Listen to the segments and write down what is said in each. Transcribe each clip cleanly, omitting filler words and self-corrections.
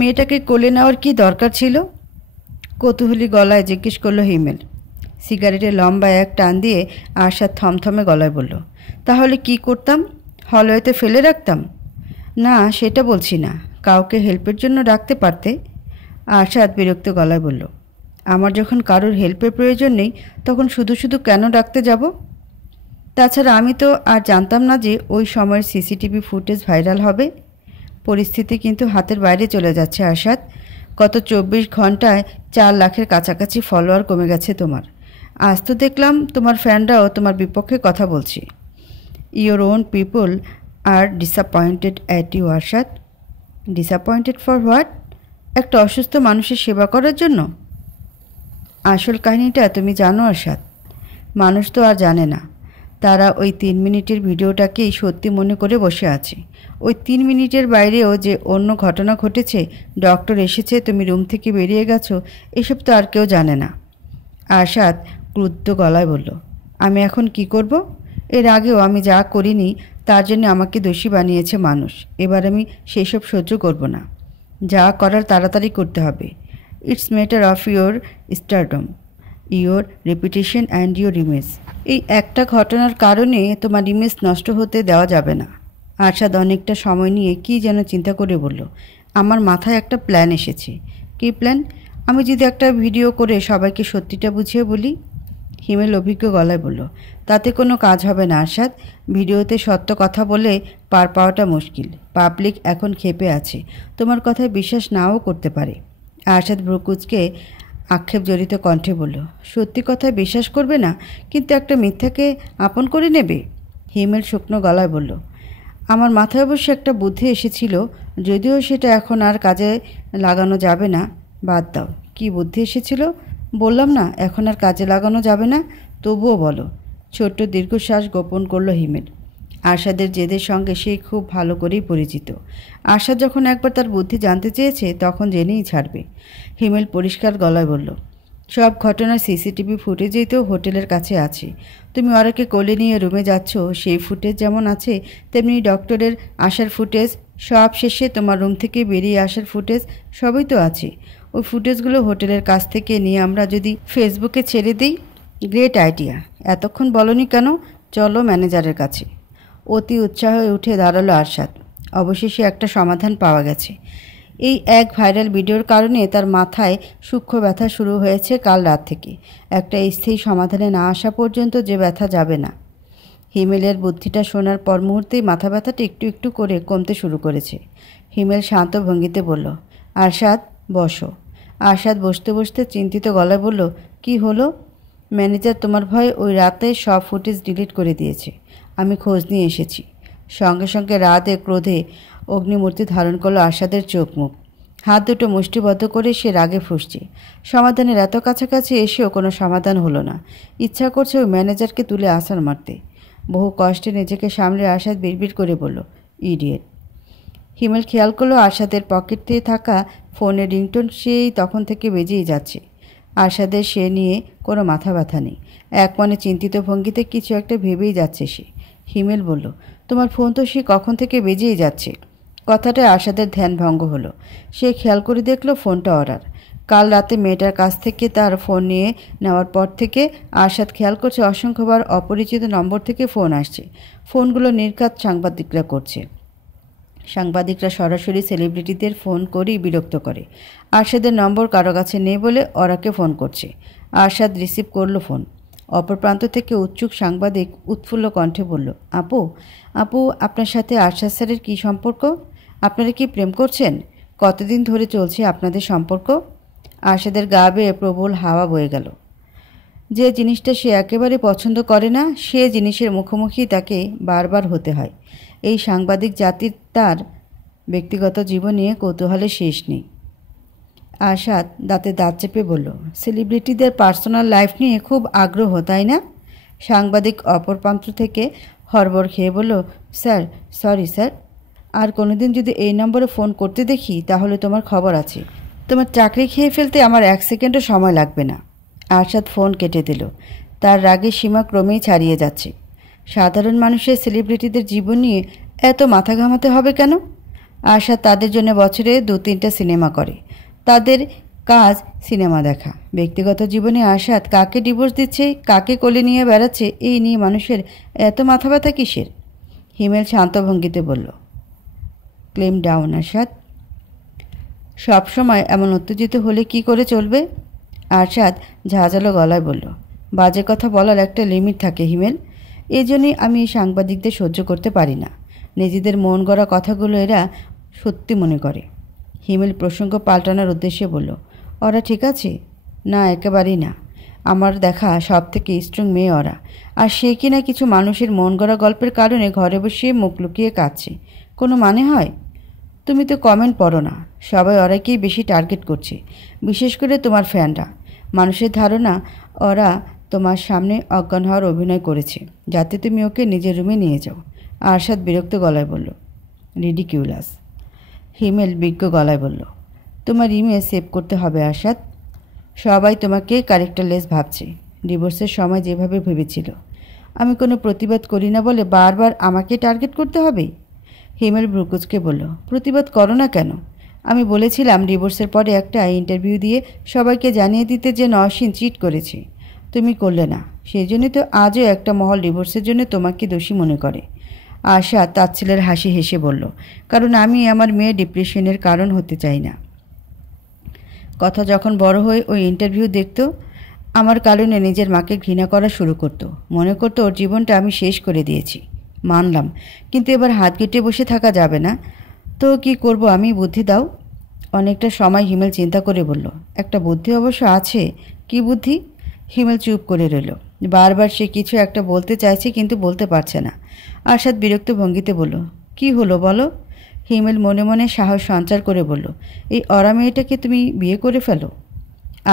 মেয়েটাকে কোলে নেওয়ার কি দরকার ছিল? কৌতূহলী গলায় জিজ্ঞেস করলো হিমেল। সিগারেটের লম্বা এক টান দিয়ে আরশাদ থমথমে গলায় বলল, তাহলে কি করতাম? হলওয়েতে ফেলে রাখতাম? না, সেটা বলছি না। কাউকে হেল্পের জন্য ডাকতে পারতে। আরশাদ বিরক্ত গলায় বলল, আমার যখন কারোর হেল্পের প্রয়োজন নেই তখন শুধু শুধু কেন ডাকতে যাব? তাছাড়া আমি তো আর জানতাম না যে ওই সময়ের সিসিটিভি ফুটেজ ভাইরাল হবে। পরিস্থিতি কিন্তু হাতের বাইরে চলে যাচ্ছে আরশাদ। গত 24 ঘন্টায় 4 লাখের কাছাকাছি ফলোয়ার কমে গেছে তোমার। আজ তো দেখলাম তোমার ফ্যানরাও তোমার বিপক্ষে কথা বলছে। Your own people are disappointed at you Arshad. Disappointed for what? একটা অসুস্থ মানুষের সেবা করার জন্য? আসল কাহিনীটা তুমি জানো আরশাদ? মানুষ তো আর জানে না। তারা ওই 3 মিনিটের ভিডিওটাকেই সত্যি মনে করে বসে আছে। ওই 3 মিনিটের বাইরেও যে অন্য ঘটনা ঘটেছে, ডক্টর এসেছে, তুমি রুম থেকে বেরিয়ে গেছো, এসব তো আর কেউ জানে না। আরশাদ ক্রুদ্ধ গলায় বলল, আমি এখন কি করব? এর আগেও আমি যা করিনি তার জন্য আমাকে দোষী বানিয়েছে মানুষ। এবার আমি সেসব সহ্য করব না। যা করার তাড়াতাড়ি করতে হবে। It's matter of your stardom, your reputation and your image. এই একটা ঘটনার কারণে তোমার ইমেজ নষ্ট হতে দেওয়া যাবে না। আরশাদ অনেকটা সময় নিয়ে কি যেন চিন্তা করে বলল, আমার মাথায় একটা প্ল্যান এসেছে। কী প্ল্যান? আমি যদি একটা ভিডিও করে সবাইকে সত্যিটা বুঝিয়ে বলি। হিমেল অভিজ্ঞ গলায় বলল, তাতে কোনো কাজ হবে না আরশাদ। ভিডিওতে সত্য কথা বলে পার পাওয়াটা মুশকিল। পাবলিক এখন ক্ষেপে আছে, তোমার কথায় বিশ্বাস নাও করতে পারে। আরশাদ ভ্রুকুচকে আক্ষেপ জড়িত কণ্ঠে বলল, সত্যি কথায় বিশ্বাস করবে না, কিন্তু একটা মিথ্যাকে আপন করে নেবে? হিমেল শুকনো গলায় বলল, আমার মাথায় অবশ্য একটা বুদ্ধি এসেছিল, যদিও সেটা এখন আর কাজে লাগানো যাবে না। বাদ দাও। কি বুদ্ধি এসেছিল? বললাম না এখন আর কাজে লাগানো যাবে না। তবুও বলো। ছোট্ট দীর্ঘশ্বাস গোপন করল হিমেল। আরশাদের জেদের সঙ্গে সে খুব ভালো করেই পরিচিত। আরশাদ যখন একবার তার বুদ্ধি জানতে চেয়েছে তখন জেনেই ছাড়বে। হিমেল পরিষ্কার গলায় বলল, সব ঘটনার সিসিটিভি ফুটেজেই তো হোটেলের কাছে আছে। তুমি ওরাকে কোলে নিয়ে রুমে যাচ্ছ, সেই ফুটেজ যেমন আছে তেমনি ডক্টরের আসার ফুটেজ, সব শেষে তোমার রুম থেকে বেরিয়ে আসার ফুটেজ, সবই তো আছে। ওই ফুটেজগুলো হোটেলের কাছ থেকে নিয়ে আমরা যদি ফেসবুকে ছেড়ে দিই। Great idea. এতক্ষণ বলনি কেন? চলো ম্যানেজারের কাছে। অতি উৎসাহ হয়ে উঠে দাঁড়ালো আরশাদ। অবশেষে একটা সমাধান পাওয়া গেছে। এই এক ভাইরাল ভিডিওর কারণে তার মাথায় সূক্ষ্ম ব্যথা শুরু হয়েছে কাল রাত থেকে। একটা স্থির সমাধানে না আসা পর্যন্ত যে ব্যথা যাবে না। হিমেলের বুদ্ধিটা শোনার পর মুহূর্তেই মাথা ব্যথাটা একটু একটু করে কমতে শুরু করেছে। হিমেল শান্ত ভঙ্গিতে বলল, আরশাদ বসো। আরশাদ বসতে বসতে চিন্তিত গলায় বলল, কি হলো? ম্যানেজার তোমার ভয়ে ওই রাতে সব ফুটেজ ডিলিট করে দিয়েছে। আমি খোঁজ নিয়ে এসেছি। সঙ্গে সঙ্গে রাতে ক্রোধে অগ্নিমূর্তি ধারণ করলো আরশাদের চোখ মুখ। হাত দুটো মুষ্টিবদ্ধ করে সে রাগে ফুঁসছে। সমাধানের এত কাছাকাছি এসেও কোনো সমাধান হলো না। ইচ্ছা করছে ওই ম্যানেজারকে তুলে আছাড় মারতে। বহু কষ্টে নিজেকে সামলে আরশাদ বিড়বিড় করে বলল, ইডিয়েট। হিমেল খেয়াল করলো আরশাদের পকেটে থাকা ফোনের রিংটোন সেই তখন থেকে বেজেই যাচ্ছে। আরশাদের সে নিয়ে কোনো মাথা ব্যথা নেই। এক মনে চিন্তিত ভঙ্গিতে কিছু একটা ভেবেই যাচ্ছে সে। হিমেল বলল, তোমার ফোন তো সে কখন থেকে বেজেই যাচ্ছে। কথাটায় আরশাদের ধ্যান ভঙ্গ হলো। সে খেয়াল করে দেখল ফোনটা অর্ডার। কাল রাতে মেয়েটার কাছ থেকে তার ফোন নিয়ে নেওয়ার পর থেকে আরশাদ খেয়াল করছে অসংখ্যবার অপরিচিত নম্বর থেকে ফোন আসছে। ফোনগুলো নির্ঘাত সাংবাদিকরা করছে। সাংবাদিকরা সরাসরি সেলিব্রিটিদের ফোন করেই বিরক্ত করে। আরশাদের নম্বর কারো কাছে নেই বলে ওরাকে ফোন করছে। আরশাদ রিসিভ করলো ফোন। অপর প্রান্ত থেকে উৎসুক সাংবাদিক উৎফুল্ল কণ্ঠে বলল, আপু আপু আপনার সাথে আরশাদ স্যারের কী সম্পর্ক? আপনারা কি প্রেম করছেন? কতদিন ধরে চলছে আপনাদের সম্পর্ক? আরশাদের গা বেয়ে প্রবল হাওয়া বয়ে গেল। যে জিনিসটা সে একেবারে পছন্দ করে না সে জিনিসের মুখোমুখি তাকে বারবার হতে হয়। এই সাংবাদিক জাতির তার ব্যক্তিগত জীবন নিয়ে কৌতূহলের শেষ নেই। আরশাদ দাঁতে দাঁত চেপে বলল, সেলিব্রিটিদের পার্সোনাল লাইফ নিয়ে খুব আগ্রহ, তাই না? সাংবাদিক অপর প্রান্ত থেকে হড়বড় খেয়ে বলল, স্যার সরি স্যার, আর কোনোদিন যদি এই নম্বরে ফোন করতে দেখি তাহলে তোমার খবর আছে। তোমার চাকরি খেয়ে ফেলতে আমার 1 সেকেন্ডও সময় লাগবে না। আরশাদ ফোন কেটে দিল। তার রাগের সীমা ক্রমেই ছাড়িয়ে যাচ্ছে। সাধারণ মানুষের সেলিব্রিটিদের জীবন নিয়ে এত মাথা ঘামাতে হবে কেন? আরশাদ তাদের জন্য বছরে 2-3টা সিনেমা করে। তাদের কাজ সিনেমা দেখা। ব্যক্তিগত জীবনে আরশাদ কাকে ডিভোর্স দিচ্ছে, কাকে কোলে নিয়ে বেড়াচ্ছে, এই নিয়ে মানুষের এত মাথা ব্যথা কিসের? হিমেল শান্ত ভঙ্গিতে বলল, ক্লেম ডাউন আরশাদ। সবসময় এমন উত্তেজিত হলে কি করে চলবে? আরশাদ ঝাঁঝালো গলায় বলল, বাজে কথা বলার একটা লিমিট থাকে হিমেল। এই জন্যই আমি সাংবাদিকদের সহ্য করতে পারি না। নিজেদের মন গড়া কথাগুলো এরা সত্যি মনে করে। হিমেল প্রসঙ্গ পাল্টানোর উদ্দেশ্যে বলল, ওরা ঠিক আছে? না, একেবারেই না। আমার দেখা সব থেকে স্ট্রং মেয়ে ওরা। আর সে কিনা কিছু মানুষের মন গড়া গল্পের কারণে ঘরে বসে মুখ লুকিয়ে কাঁদছে। কোনো মানে হয়? তুমি তো কমেন্ট পড়ো না। সবাই ওরাকেই বেশি টার্গেট করছে, বিশেষ করে তোমার ফ্যানরা। মানুষের ধারণা ওরা তোমার সামনে অজ্ঞান হওয়ার অভিনয় করেছে, যাতে তুমি ওকে নিজের রুমে নিয়ে যাও। আরশাদ বিরক্ত গলায় বলল, রিডিকিউলাস। হিমেল বিজ্ঞ গলায় বলল, তোমার ইমেজ সেভ করতে হবে আরশাদ। সবাই তোমাকে ক্যারেক্টারলেস ভাবছে, ডিভোর্সের সময় যেভাবে ভেবেছিল। আমি কোনো প্রতিবাদ করি না বলে বারবার আমাকে টার্গেট করতে হবে? হিমেল ভ্রুকুচকে বলল, প্রতিবাদ করো না কেন? আমি বলেছিলাম ডিভোর্সের পরে একটা ইন্টারভিউ দিয়ে সবাইকে জানিয়ে দিতে যে নওশিন চিট করেছে। তুমি করলে না, সেই জন্যই তো আজও একটা মহল ডিভোর্সের জন্য তোমাকে দোষী মনে করে। আশা তাচ্ছিলের হাসি হেসে বলল, কারণ আমি আমার মেয়ে ডিপ্রেশনের কারণ হতে চাই না। কথা যখন বড় হয়ে ওই ইন্টারভিউ দেখতো, আমার কারণে নিজের মাকে ঘৃণা করা শুরু করতো, মনে করতো ওর জীবনটা আমি শেষ করে দিয়েছি। মানলাম, কিন্তু এবার হাত কেটে বসে থাকা যাবে না। তো কি করব আমি? বুদ্ধি দাও। অনেকটা সময় হিমেল চিন্তা করে বলল, একটা বুদ্ধি অবশ্য আছে। কি বুদ্ধি? হিমেল চুপ করে রইল। বারবার সে কিছু একটা বলতে চাইছে, কিন্তু বলতে পারছে না। আরশাদ বিরক্ত ভঙ্গিতে বলল, কি হলো বলো? হিমেল মনে মনে সাহস সঞ্চার করে বলল, এই অরা মেয়েটাকে তুমি বিয়ে করে ফেলো।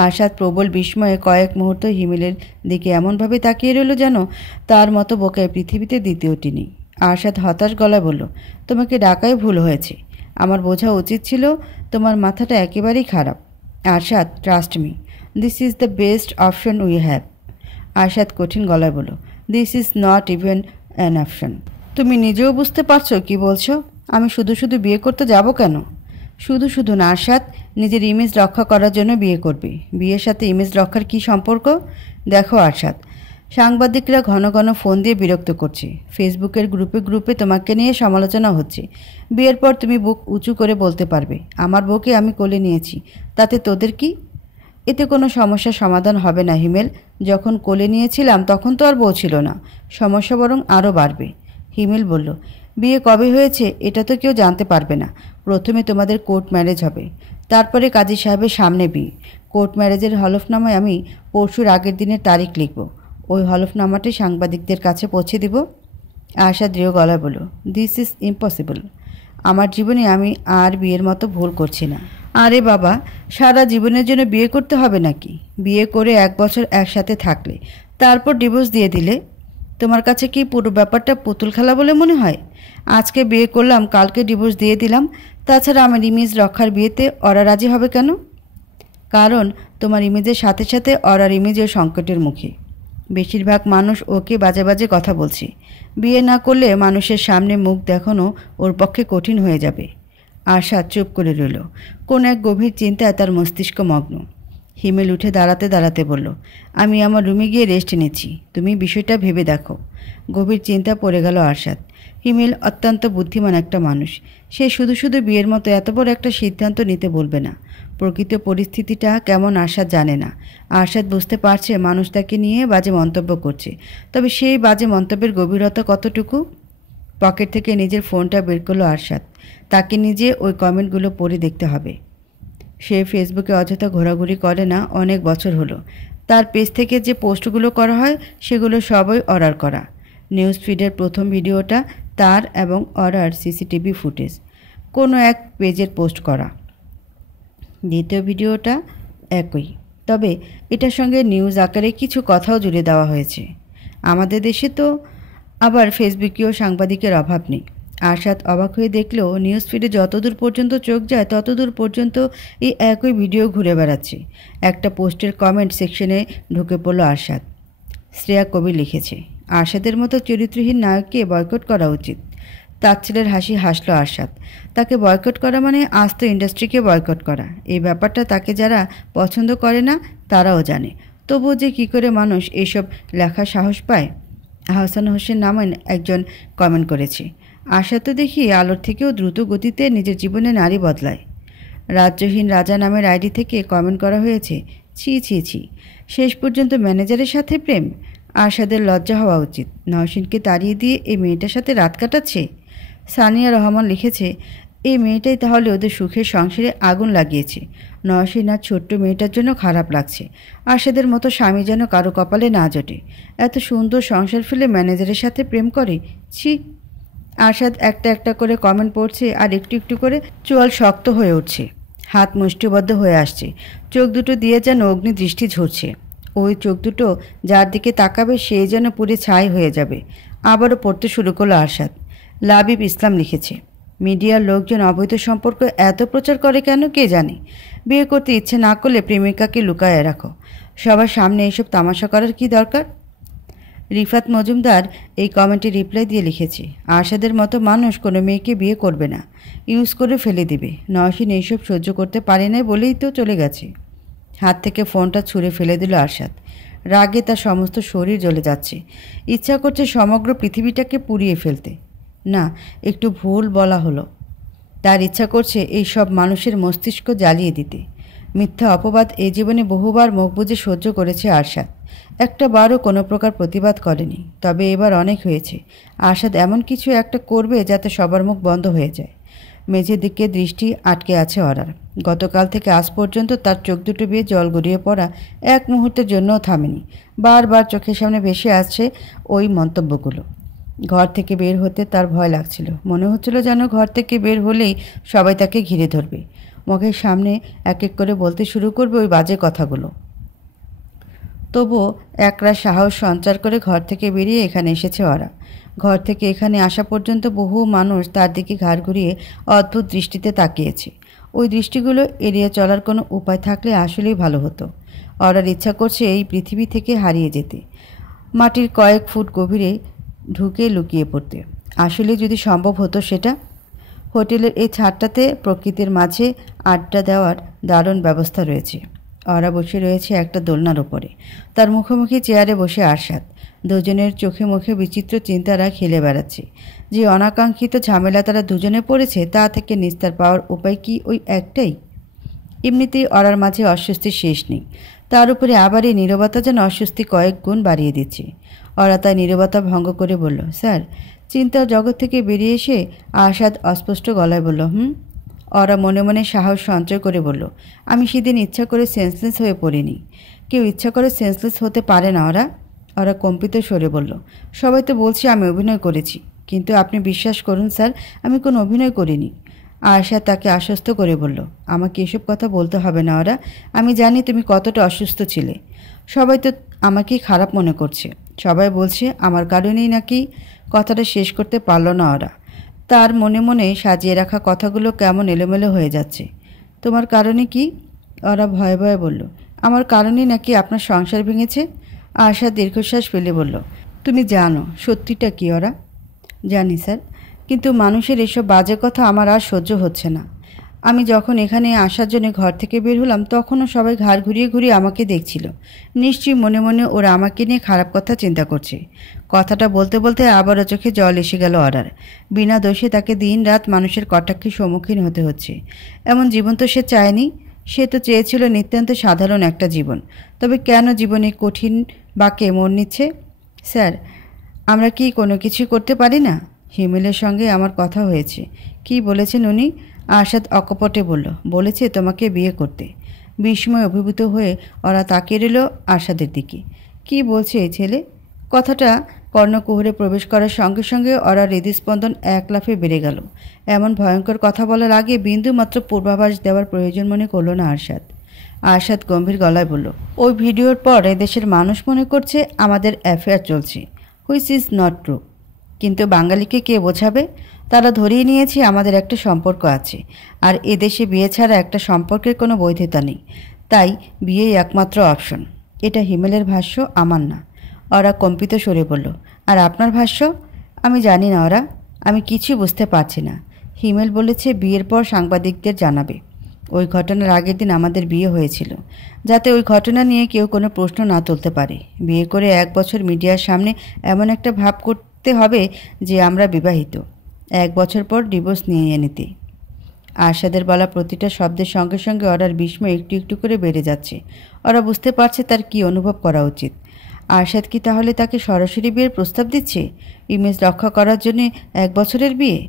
আরশাদ প্রবল বিস্ময়ে কয়েক মুহূর্ত হিমেলের দিকে এমনভাবে তাকিয়ে রইল যেন তার মতো বোকায় পৃথিবীতে দ্বিতীয়টি নেই। আরশাদ হতাশ গলায় বলল, তোমাকে ডাকাই ভুল হয়েছে। আমার বোঝা উচিত ছিল তোমার মাথাটা একেবারেই খারাপ। Arshad, trust me, this is the best option we have. Arshad কঠিন গলায় বলল, this is not even an option. তুমি নিজেও বুঝতে পারছো কি বলছো? আমি শুধু শুধু বিয়ে করতে যাব কেন? শুধু শুধু না আরশাদ, নিজের ইমেজ রক্ষা করার জন্য বিয়ে করবে। বিয়ের সাথে ইমেজ রক্ষার কি সম্পর্ক? দেখো আরশাদ, সাংবাদিকরা ঘন ঘন ফোন দিয়ে বিরক্ত করছে। ফেসবুকের গ্রুপে গ্রুপে তোমাকে নিয়ে সমালোচনা হচ্ছে। বিয়ের পর তুমি বুক উঁচু করে বলতে পারবে, আমার বউকে আমি কোলে নিয়েছি, তাতে তোদের কি? এতে কোনো সমস্যার সমাধান হবে না হিমেল। যখন কোলে নিয়েছিলাম তখন তো আর বউ ছিল না, সমস্যা বরং আরও বাড়বে। হিমেল বলল, বিয়ে কবে হয়েছে এটা তো কেউ জানতে পারবে না। প্রথমে তোমাদের কোর্ট ম্যারেজ হবে, তারপরে কাজী সাহেবের সামনে বিয়ে। কোর্ট ম্যারেজের হলফনামায় আমি পরশুর আগের দিনের তারিখ লিখব। ওই হলফনামাটি সাংবাদিকদের কাছে পৌঁছে দিব। আশা দৃঢ় গলায় বলল, দিস ইজ ইম্পসিবল। আমার জীবনে আমি আর বিয়ের মতো ভুল করছি না। আরে বাবা, সারা জীবনের জন্য বিয়ে করতে হবে নাকি? বিয়ে করে 1 বছর একসাথে থাকলে তারপর ডিভোর্স দিয়ে দিলে তোমার কাছে কি পুরো ব্যাপারটা পুতুল খেলা বলে মনে হয়? আজকে বিয়ে করলাম, কালকে ডিভোর্স দিয়ে দিলাম। তাছাড়া আমার ইমেজ রক্ষার বিয়েতে ওরা রাজি হবে কেন? কারণ তোমার ইমেজের সাথে সাথে ওরার ইমেজের সংকটের মুখে। বেশিরভাগ মানুষ ওকে বাজে বাজে কথা বলছে। বিয়ে না করলে মানুষের সামনে মুখ দেখানো ওর পক্ষে কঠিন হয়ে যাবে। আরশাদ চুপ করে রইল। কোন এক গভীর চিন্তায় তার মস্তিষ্ক মগ্ন। হিমেল উঠে দাঁড়াতে দাঁড়াতে বলল, আমি আমার রুমে গিয়ে রেস্ট নিচ্ছি, তুমি বিষয়টা ভেবে দেখো। গভীর চিন্তা পড়ে গেল আরশাদ। হিমেল অত্যন্ত বুদ্ধিমান একটা মানুষ। সে শুধু শুধু বিয়ের মতো এত বড় একটা সিদ্ধান্ত নিতে বলবে না। প্রকৃত পরিস্থিতিটা কেমন আরশাদ জানে না। আরশাদ বুঝতে পারছে মানুষ তাকে নিয়ে বাজে মন্তব্য করছে, তবে সেই বাজে মন্তব্যের গভীরতা কতটুকু? পকেট থেকে নিজের ফোনটা বের করলো আরশাদ। তাকে নিজে ওই কমেন্টগুলো পড়ে দেখতে হবে। সে ফেসবুকে অযথা ঘোরাঘুরি করে না, অনেক বছর হলো। তার পেজ থেকে যে পোস্টগুলো করা হয় সেগুলো সবই অর্ডার করা। নিউজ ফিডের প্রথম ভিডিওটা তার এবং অর্ডার সিসিটিভি ফুটেজ কোনো এক পেজের পোস্ট করা। দ্বিতীয় ভিডিওটা একই, তবে এটার সঙ্গে নিউজ আকারে কিছু কথাও জুড়ে দেওয়া হয়েছে। আমাদের দেশে তো আবার ফেসবুকেও সাংবাদিকের অভাব নেই। আরশাদ অবাক হয়ে দেখলেও নিউজ ফিডে যতদূর পর্যন্ত চোখ যায় ততদূর পর্যন্ত এই একই ভিডিও ঘুরে বেড়াচ্ছে। একটা পোস্টের কমেন্ট সেকশনে ঢুকে পড়ল আরশাদ। শ্রেয়া কবি লিখেছে, আরশাদের মতো চরিত্রহীন নায়ককে বয়কট করা উচিত। তাচ্ছিলের হাসি হাসল আরশাদ। তাকে বয়কট করা মানে আস্ত ইন্ডাস্ট্রিকে বয়কট করা। এই ব্যাপারটা তাকে যারা পছন্দ করে না তারাও জানে। তবুও যে কী করে মানুষ এইসব লেখার সাহস পায়। আহসান হোসেন নামেন একজন কমেন্ট করেছে, আশা তো দেখি আলোর থেকেও দ্রুত গতিতে নিজের জীবনে নারী বদলায়। রাজ্যহীন রাজা নামের আইডি থেকে কমেন্ট করা হয়েছে, ছি ছি ছি, শেষ পর্যন্ত ম্যানেজারের সাথে প্রেম। আরশাদের লজ্জা হওয়া উচিত। নওশিনকে তাড়িয়ে দিয়ে এই মেয়েটার সাথে রাত কাটাচ্ছে। সানিয়া রহমান লিখেছে, এই মেয়েটাই তাহলে ওদের সুখের সংসারে আগুন লাগিয়েছে। নওশিন আর ছোট্ট মেয়েটার জন্য খারাপ লাগছে। আরশাদের মতো স্বামী যেন কারো কপালে না জোটে। এত সুন্দর সংসার ফেলে ম্যানেজারের সাথে প্রেম করে, ছি। আরশাদ একটা একটা করে কমেন্ট পড়ছে আর একটু একটু করে চোয়াল শক্ত হয়ে উঠছে, হাত মুষ্টিবদ্ধ হয়ে আসছে, চোখ দুটো দিয়ে যেন অগ্নি দৃষ্টি ঝরছে। ওই চোখ দুটো যার দিকে তাকাবে সে যেন পুরে ছাই হয়ে যাবে। আবারও পড়তে শুরু করলো আরশাদ। লাবিব ইসলাম লিখেছে, মিডিয়ার লোকজন অবৈধ সম্পর্ক এত প্রচার করে কেন কে জানে। বিয়ে করতে ইচ্ছে না করলে প্রেমিকাকে লুকায়ে রাখো, সবার সামনে এইসব তামাশা করার কি দরকার। রিফাত মজুমদার এই কমেন্টে রিপ্লাই দিয়ে লিখেছে, আরশাদের মতো মানুষ কোনো মেয়েকে বিয়ে করবে না, ইউজ করে ফেলে দিবে। নওশিন এইসব সহ্য করতে পারে না বলেই তো চলে গেছে। হাত থেকে ফোনটা ছুঁড়ে ফেলে দিল আরশাদ। রাগে তার সমস্ত শরীর জ্বলে যাচ্ছে। ইচ্ছা করছে সমগ্র পৃথিবীটাকে পুড়িয়ে ফেলতে। না, একটু ভুল বলা হলো। তার ইচ্ছা করছে এই সব মানুষের মস্তিষ্ক জ্বালিয়ে দিতে। মিথ্যা অপবাদ এই জীবনে বহুবার মুখ বুজে সহ্য করেছে আরশাদ। একটা বারও কোনো প্রকার প্রতিবাদ করেনি। তবে এবার অনেক হয়েছে। আরশাদ এমন কিছু একটা করবে যাতে সবার মুখ বন্ধ হয়ে যায়। মেঝের দিকে দৃষ্টি আটকে আছে অরার। গতকাল থেকে আজ পর্যন্ত তার চোখ দুটো বেয়ে জল গড়িয়ে পড়া এক মুহূর্তের জন্যও থামেনি। বারবার চোখের সামনে ভেসে আসছে ওই মন্তব্যগুলো। ঘর থেকে বের হতে তার ভয় লাগছিল। মনে হচ্ছিল যেন ঘর থেকে বের হলেই সবাই তাকে ঘিরে ধরবে, মুখের সামনে এক এক করে বলতে শুরু করবে ওই বাজে কথাগুলো। তবুও একরাশ সাহস সঞ্চার করে ঘর থেকে বেরিয়ে এখানে এসেছে ওরা। ঘর থেকে এখানে আসা পর্যন্ত বহু মানুষ তার দিকে ঘাড় ঘুরিয়ে অদ্ভুত দৃষ্টিতে তাকিয়েছে। ওই দৃষ্টিগুলো এড়িয়ে চলার কোনো উপায় থাকলে আসলেই ভালো হতো। ওরার ইচ্ছা করছে এই পৃথিবী থেকে হারিয়ে যেতে, মাটির কয়েক ফুট গভীরে ঢুকে লুকিয়ে পড়তে। আসলে যদি সম্ভব হতো সেটা। হোটেলের এই ছাদটাতে প্রকৃতির মাঝে আড্ডা দেওয়ার দারুণ ব্যবস্থা রয়েছে। ওরা বসে রয়েছে একটা দোলনার ওপরে। তার মুখোমুখি চেয়ারে বসে আরশাদ। দুজনের চোখে মুখে বিচিত্র চিন্তারা খেলে বেড়াচ্ছে। যে অনাকাঙ্ক্ষিত ঝামেলা তারা দুজনে পড়েছে তা থেকে নিস্তার পাওয়ার উপায় কি ওই একটাই? এমনিতেই ওরার মাঝে অস্বস্তির শেষ নেই। তার উপরে আবার এই নীরবতা যেন অস্বস্তি কয়েক গুণ বাড়িয়ে দিচ্ছে। ওরা তার নীরবতা ভঙ্গ করে বলল, স্যার। চিন্তার জগৎ থেকে বেরিয়ে এসে আরশাদ অস্পষ্ট গলায় বলল, ওরা মনে মনে সাহস সঞ্চয় করে বলল, আমি সেদিন ইচ্ছা করে সেন্সলেস হয়ে পড়িনি। কেউ ইচ্ছা করে সেন্সলেস হতে পারে না। ওরা কম্পিত স্বরে বলল, সবাই তো বলছে আমি অভিনয় করেছি, কিন্তু আপনি বিশ্বাস করুন স্যার, আমি কোনো অভিনয় করিনি। আরশাদ তাকে আশ্বস্ত করে বলল, আমাকে এসব কথা বলতে হবে না ওরা। আমি জানি তুমি কতটা অসুস্থ ছিলে। সবাই তো আমাকেই খারাপ মনে করছে। সবাই বলছে আমার কারণেই নাকি। কথাটা শেষ করতে পারল না ওরা। তার মনে মনে সাজিয়ে রাখা কথাগুলো কেমন এলোমেলো হয়ে যাচ্ছে। তোমার কারণে কি? ওরা ভয়ে ভয়ে বলল, আমার কারণেই নাকি আপনার সংসার ভেঙেছে। আরশাদ দীর্ঘশ্বাস ফেলে বলল, তুমি জানো সত্যিটা কি ওরা? জানি স্যার, কিন্তু মানুষের এসব বাজে কথা আমার আর সহ্য হচ্ছে না। আমি যখন এখানে আসার জন্য ঘর থেকে বের হলাম তখনও সবাই ঘাড় ঘুরিয়ে ঘুরিয়ে আমাকে দেখছিল। নিশ্চয়ই মনে মনে ওরা আমাকে নিয়ে খারাপ কথা চিন্তা করছে। কথাটা বলতে বলতে আবারও চোখে জল এসে গেল ওরার। বিনা দোষে তাকে দিন রাত মানুষের কটাক্ষের সম্মুখীন হতে হচ্ছে। এমন জীবন তো সে চায়নি। সে তো চেয়েছিল নিতান্ত সাধারণ একটা জীবন। তবে কেন জীবনে কঠিন বাঁকে মোড় নিচ্ছে? স্যার, আমরা কি কোনো কিছু করতে পারি না? হিমেলের সঙ্গে আমার কথা হয়েছে। কি বলেছেন উনি? আরশাদ অকপটে বলল, বলেছে তোমাকে বিয়ে করতে। বিস্ময় অভিভূত হয়ে ওরা তাকিয়ে রইল আরশাদের দিকে। কি বলছে এই ছেলে? কথাটা কর্ণকুহরে প্রবেশ করার সঙ্গে সঙ্গে ওরা হৃদস্পন্দন এক লাফে বেড়ে গেল। এমন ভয়ঙ্কর কথা বলার আগে বিন্দুমাত্র পূর্বাভাস দেওয়ার প্রয়োজন মনে করল না আরশাদ। আরশাদ গম্ভীর গলায় বলল, ওই ভিডিওর পর এদেশের মানুষ মনে করছে আমাদের অ্যাফেয়ার চলছে, হুইচ ইজ নট ট্রু। কিন্তু বাঙালিকে কে বোঝাবে? তারা ধরিয়ে নিয়েছে আমাদের একটা সম্পর্ক আছে, আর এদেশে বিয়ে ছাড়া একটা সম্পর্কের কোনো বৈধতা নেই। তাই বিয়েই একমাত্র অপশন। এটা হিমেলের ভাষ্য, আমার না। ওরা কম্পিত স্বরে বলল, আর আপনার ভাষ্য? আমি জানি না ওরা। আমি কিছুই বুঝতে পারছি না। হিমেল বলেছে বিয়ের পর সাংবাদিকদের জানাবে। ওই ঘটনার আগের দিন আমাদের বিয়ে হয়েছিল, যাতে ওই ঘটনা নিয়ে কেউ কোনো প্রশ্ন না তুলতে পারে। বিয়ে করে 1 বছর মিডিয়ার সামনে এমন একটা ভাব করতে হবে যে আমরা বিবাহিত। 1 বছর পর ডিভোর্স নিয়ে নিতে। আরশাদের বলা প্রতিটা শব্দের সঙ্গে সঙ্গে ওরার বিস্ময় একটু একটু করে বেড়ে যাচ্ছে। ওরা বুঝতে পারছে তার কি অনুভব করা উচিত। আরশাদ কি তাহলে তাকে সরাসরি বিয়ের প্রস্তাব দিচ্ছে, ইমেজ রক্ষা করার জন্য 1 বছরের বিয়ে?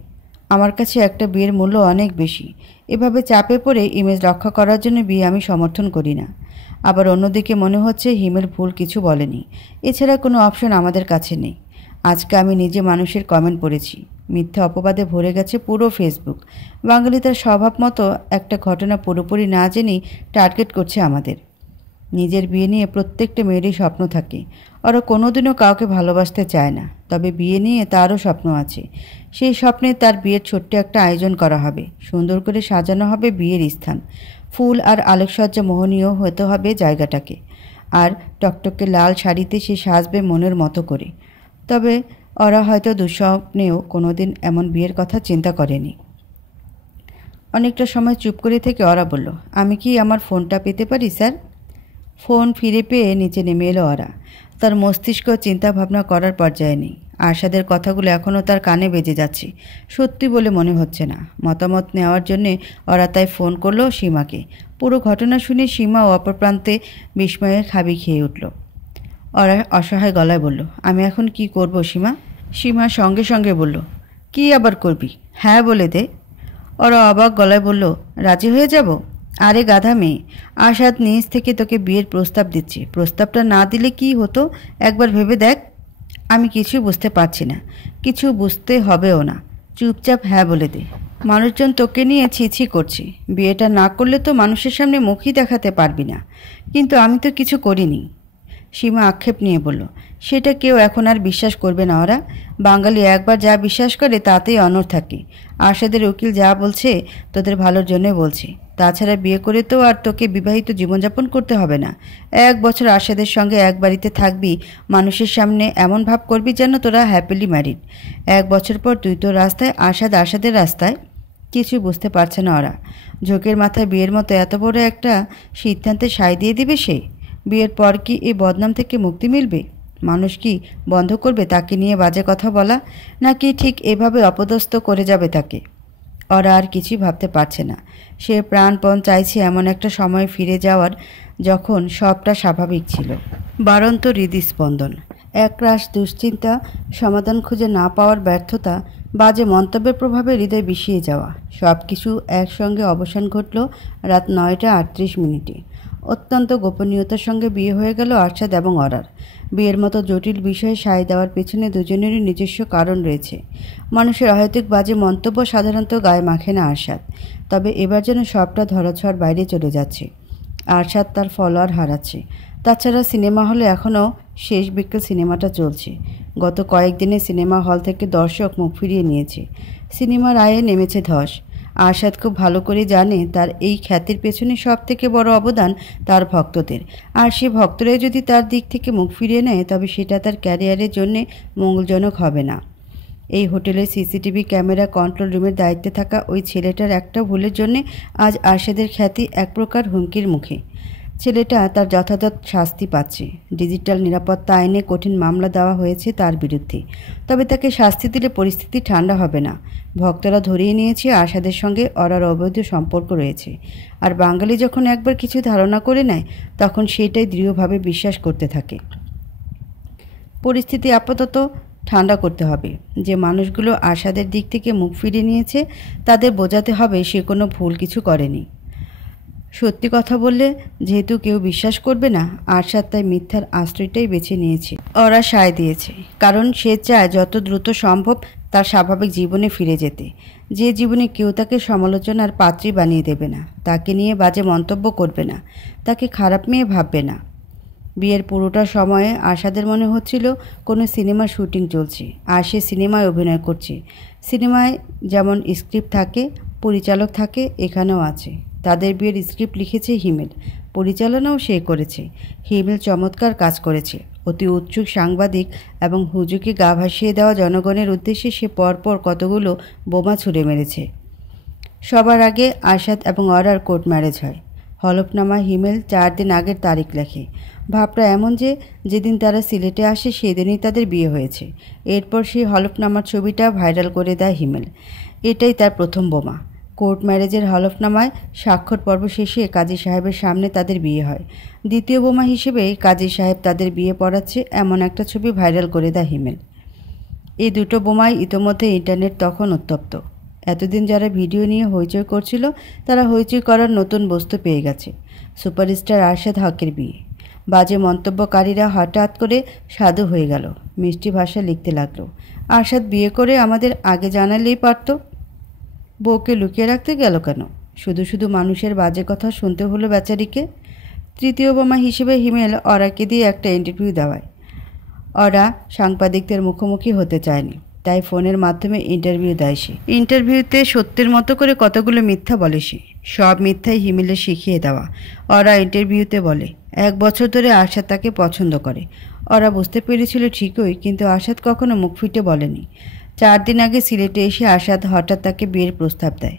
আমার কাছে একটা বিয়ের মূল্য অনেক বেশি। এভাবে চাপে পড়ে ইমেজ রক্ষা করার জন্য বিয়ে আমি সমর্থন করি না। আবার অন্যদিকে মনে হচ্ছে হিমেল ভুল কিছু বলেনি। এছাড়া কোনো অপশন আমাদের কাছে নেই। আজকে আমি নিজে মানুষের কমেন্ট পড়েছি। মিথ্যা অপবাদে ভরে গেছে পুরো ফেসবুক। বাঙালি তার স্বভাব মতো একটা ঘটনা পুরোপুরি না জেনেই টার্গেট করছে আমাদের। নিজের বিয়ে নিয়ে প্রত্যেকটা মেয়েরই স্বপ্ন থাকে। ওরা কোনোদিনও কাউকে ভালোবাসতে চায় না, তবে বিয়ে নিয়ে তারও স্বপ্ন আছে। সেই স্বপ্নে তার বিয়ের ছোট্ট একটা আয়োজন করা হবে। সুন্দর করে সাজানো হবে বিয়ের স্থান। ফুল আর আলোকসজ্জা মোহনীয় হতে হবে জায়গাটাকে। আর টকটকে লাল শাড়িতে সে সাজবে মনের মতো করে। তবে ওরা হয়তো দুঃস্বপ্নেও কোনোদিন এমন বিয়ের কথা চিন্তা করেনি। অনেকটা সময় চুপ করে থেকে ওরা বলল, আমি কি আমার ফোনটা পেতে পারি স্যার? ফোন ফিরে পেয়ে নিচে নেমে এলো ওরা। তার মস্তিষ্ক চিন্তা ভাবনা করার পর্যায়ে নেই। আরশাদের কথাগুলো এখনও তার কানে বেজে যাচ্ছে। সত্যি বলে মনে হচ্ছে না। মতামত নেওয়ার জন্যে ওরা তাই ফোন করলো সীমাকে। পুরো ঘটনা শুনে সীমা অপর প্রান্তে বিস্ময়ে খাবি খেয়ে উঠল। ওরা অসহায় গলায় বলল, আমি এখন কি করব সীমা? সীমা সঙ্গে সঙ্গে বলল, কি আবার করবি? হ্যাঁ বলে দে। ওরা অবাক গলায় বলল, রাজি হয়ে যাব? আরে গাধা মেয়ে, আশাদ নিজ থেকে তোকে বিয়ের প্রস্তাব দিচ্ছে। প্রস্তাবটা না দিলে কি হতো একবার ভেবে দেখ। আমি কিছু বুঝতে পারছি না, কিছু বুঝতে হবেও না। চুপচাপ হ্যাঁ বলে দে। মানুষজন তোকে নিয়ে ছিছি করছে। বিয়েটা না করলে তো মানুষের সামনে মুখই দেখাতে পারবি না। কিন্তু আমি তো কিছু করিনি। সীমা আক্ষেপ নিয়ে বলল, সেটা কেউ এখন আর বিশ্বাস করবে না। ওরা বাঙালি একবার যা বিশ্বাস করে তাতেই অনড় থাকে। আরশাদের উকিল যা বলছে তোদের ভালোর জন্যই বলছে। তাছাড়া বিয়ে করে তো আর তোকে বিবাহিত জীবনযাপন করতে হবে না। 1 বছর আরশাদের সঙ্গে এক বাড়িতে থাকবি, মানুষের সামনে এমন ভাব করবি যেন তোরা হ্যাপিলি ম্যারিড। 1 বছর পর তুই তো রাস্তায়, আরশাদের রাস্তায়। কিছুই বুঝতে পারছে না ওরা। ঝোঁকের মাথায় বিয়ের মতো এত বড় একটা সিদ্ধান্তে সায় দিয়ে দিবে সে? বিয়ের পর কি এই বদনাম থেকে মুক্তি মিলবে? মানুষ কি বন্ধ করবে তাকে নিয়ে বাজে কথা বলা, নাকি ঠিক এভাবে অপদস্থ করে যাবে তাকে? ওরা আর কিছুই ভাবতে পারছে না। সে প্রাণপণ চাইছে এমন একটা সময় ফিরে যাওয়ার যখন সবটা স্বাভাবিক ছিল। বাড়ন্ত হৃদস্পন্দন, একরাশ দুশ্চিন্তা, সমাধান খুঁজে না পাওয়ার ব্যর্থতা, বাজে মন্তব্যের প্রভাবে হৃদয় বিষিয়ে যাওয়া, সব কিছু একসঙ্গে অবসান ঘটল রাত 9:38। অত্যন্ত গোপনীয়তার সঙ্গে বিয়ে হয়ে গেল আরশাদ এবং অরার। বিয়ের মতো জটিল বিষয়ে সায় দেওয়ার পেছনে দুজনেরই নিজস্ব কারণ রয়েছে। মানুষের অহেতুক বাজে মন্তব্য সাধারণত গায়ে মাখে না আরশাদ, তবে এবার যেন সবটা ধরাছোঁয়ার বাইরে চলে যাচ্ছে। আরশাদ তার ফলোয়ার হারাচ্ছে। তাছাড়া সিনেমা হলে এখনও শেষ বিকেল সিনেমাটা চলছে। গত কয়েকদিনে সিনেমা হল থেকে দর্শক মুখ ফিরিয়ে নিয়েছে। সিনেমার আয়ে নেমেছে ধস। আরশাদ খুব ভালো করে জানে তার এই খ্যাতির পেছনে সবথেকে বড় অবদান তার ভক্তদের। আর সে ভক্তরাই যদি তার দিক থেকে মুখ ফিরিয়ে নেয় তবে সেটা তার ক্যারিয়ারের জন্যে মঙ্গলজনক হবে না। এই হোটেলের সিসিটিভি ক্যামেরা কন্ট্রোল রুমের দায়িত্বে থাকা ওই ছেলেটার একটা ভুলের জন্যে আজ আরশাদের খ্যাতি এক প্রকার হুমকির মুখে। ছেলেটা তার যথাযথ শাস্তি পাচ্ছে। ডিজিটাল নিরাপত্তা আইনে কঠিন মামলা দেওয়া হয়েছে তার বিরুদ্ধে। তবে তাকে শাস্তি দিলে পরিস্থিতি ঠান্ডা হবে না। ভক্তরা ধরিয়ে নিয়েছে আরশাদের সঙ্গে অরার অবৈধ সম্পর্ক রয়েছে। আর বাঙালি যখন একবার কিছু ধারণা করে নেয় তখন সেটাই দৃঢ়ভাবে বিশ্বাস করতে থাকে। পরিস্থিতি আপাতত ঠান্ডা করতে হবে। যে মানুষগুলো আরশাদের দিক থেকে মুখ ফিরিয়ে নিয়েছে তাদের বোঝাতে হবে সে কোনো ভুল কিছু করেনি। সত্যি কথা বললে যেহেতু কেউ বিশ্বাস করবে না, আরশাদ তাই মিথ্যার আশ্রয়টাই বেছে নিয়েছে। ওরা সায় দিয়েছে কারণ সে চায় যত দ্রুত সম্ভব তার স্বাভাবিক জীবনে ফিরে যেতে। যে জীবনে কেউ তাকে সমালোচনার পাত্রী বানিয়ে দেবে না, তাকে নিয়ে বাজে মন্তব্য করবে না, তাকে খারাপ মেয়ে ভাববে না। বিয়ের পুরোটা সময়ে আরশাদের মনে হচ্ছিল কোনো সিনেমার শুটিং চলছে আর সে সিনেমায় অভিনয় করছে। সিনেমায় যেমন স্ক্রিপ্ট থাকে, পরিচালক থাকে, এখানেও আছে। তাদের বিয়ের স্ক্রিপ্ট লিখেছে হিমেল, পরিচালনাও সে করেছে। হিমেল চমৎকার কাজ করেছে। অতি উৎসুক সাংবাদিক এবং হুজুকে গা ভাসিয়ে দেওয়া জনগণের উদ্দেশ্যে সে পরপর কতগুলো বোমা ছুড়ে মেরেছে। সবার আগে আরশাদ এবং অরার কোর্ট ম্যারেজ হয়। হলফনামা হিমেল 4 দিন আগের তারিখ লেখে। ভাবটা এমন যে যেদিন তারা সিলেটে আসে সেদিনই তাদের বিয়ে হয়েছে। এরপর সেই হলফনামার ছবিটা ভাইরাল করে দেয় হিমেল। এটাই তার প্রথম বোমা। কোর্ট ম্যারেজের হলফনামায় স্বাক্ষর পর্ব শেষে কাজী সাহেবের সামনে তাদের বিয়ে হয়। দ্বিতীয় বোমা হিসেবে কাজী সাহেব তাদের বিয়ে পড়াচ্ছে এমন একটা ছবি ভাইরাল করে দেয় হিমেল। এই দুটো বোমায় ইতোমধ্যে ইন্টারনেট তখন উত্তপ্ত। এতদিন যারা ভিডিও নিয়ে হইচই করছিল তারা হইচই করার নতুন বস্তু পেয়ে গেছে। সুপারস্টার আরশাদ হকের বিয়ে। বাজে মন্তব্যকারীরা হঠাৎ করে সাধু হয়ে গেল, মিষ্টি ভাষা লিখতে লাগলো। আরশাদ বিয়ে করে আমাদের আগে জানালেই পারত। বউকে লুকিয়ে রাখতে গেল কেন? শুধু শুধু মানুষের বাজে কথা শুনতে হলো বেচারিকে। তৃতীয় বোমা হিসেবে হিমেল অরাকে দিয়ে একটা ইন্টারভিউ দেওয়ায়। অরা সাংবাদিকদের মুখোমুখি হতে চায়নি, তাই ফোনের মাধ্যমে ইন্টারভিউ দেয় সে। ইন্টারভিউতে সত্যের মতো করে কতগুলো মিথ্যা বলে সে। সব মিথ্যাই হিমেলের শিখিয়ে দেওয়া। অরা ইন্টারভিউতে বলে 1 বছর ধরে আরশাদ তাকে পছন্দ করে। অরা বুঝতে পেরেছিল ঠিকই, কিন্তু আরশাদ কখনো মুখ ফুটে বলেনি। 4 দিন আগে সিলেটে এসে আরশাদ হঠাৎ তাকে বিয়ের প্রস্তাব দেয়।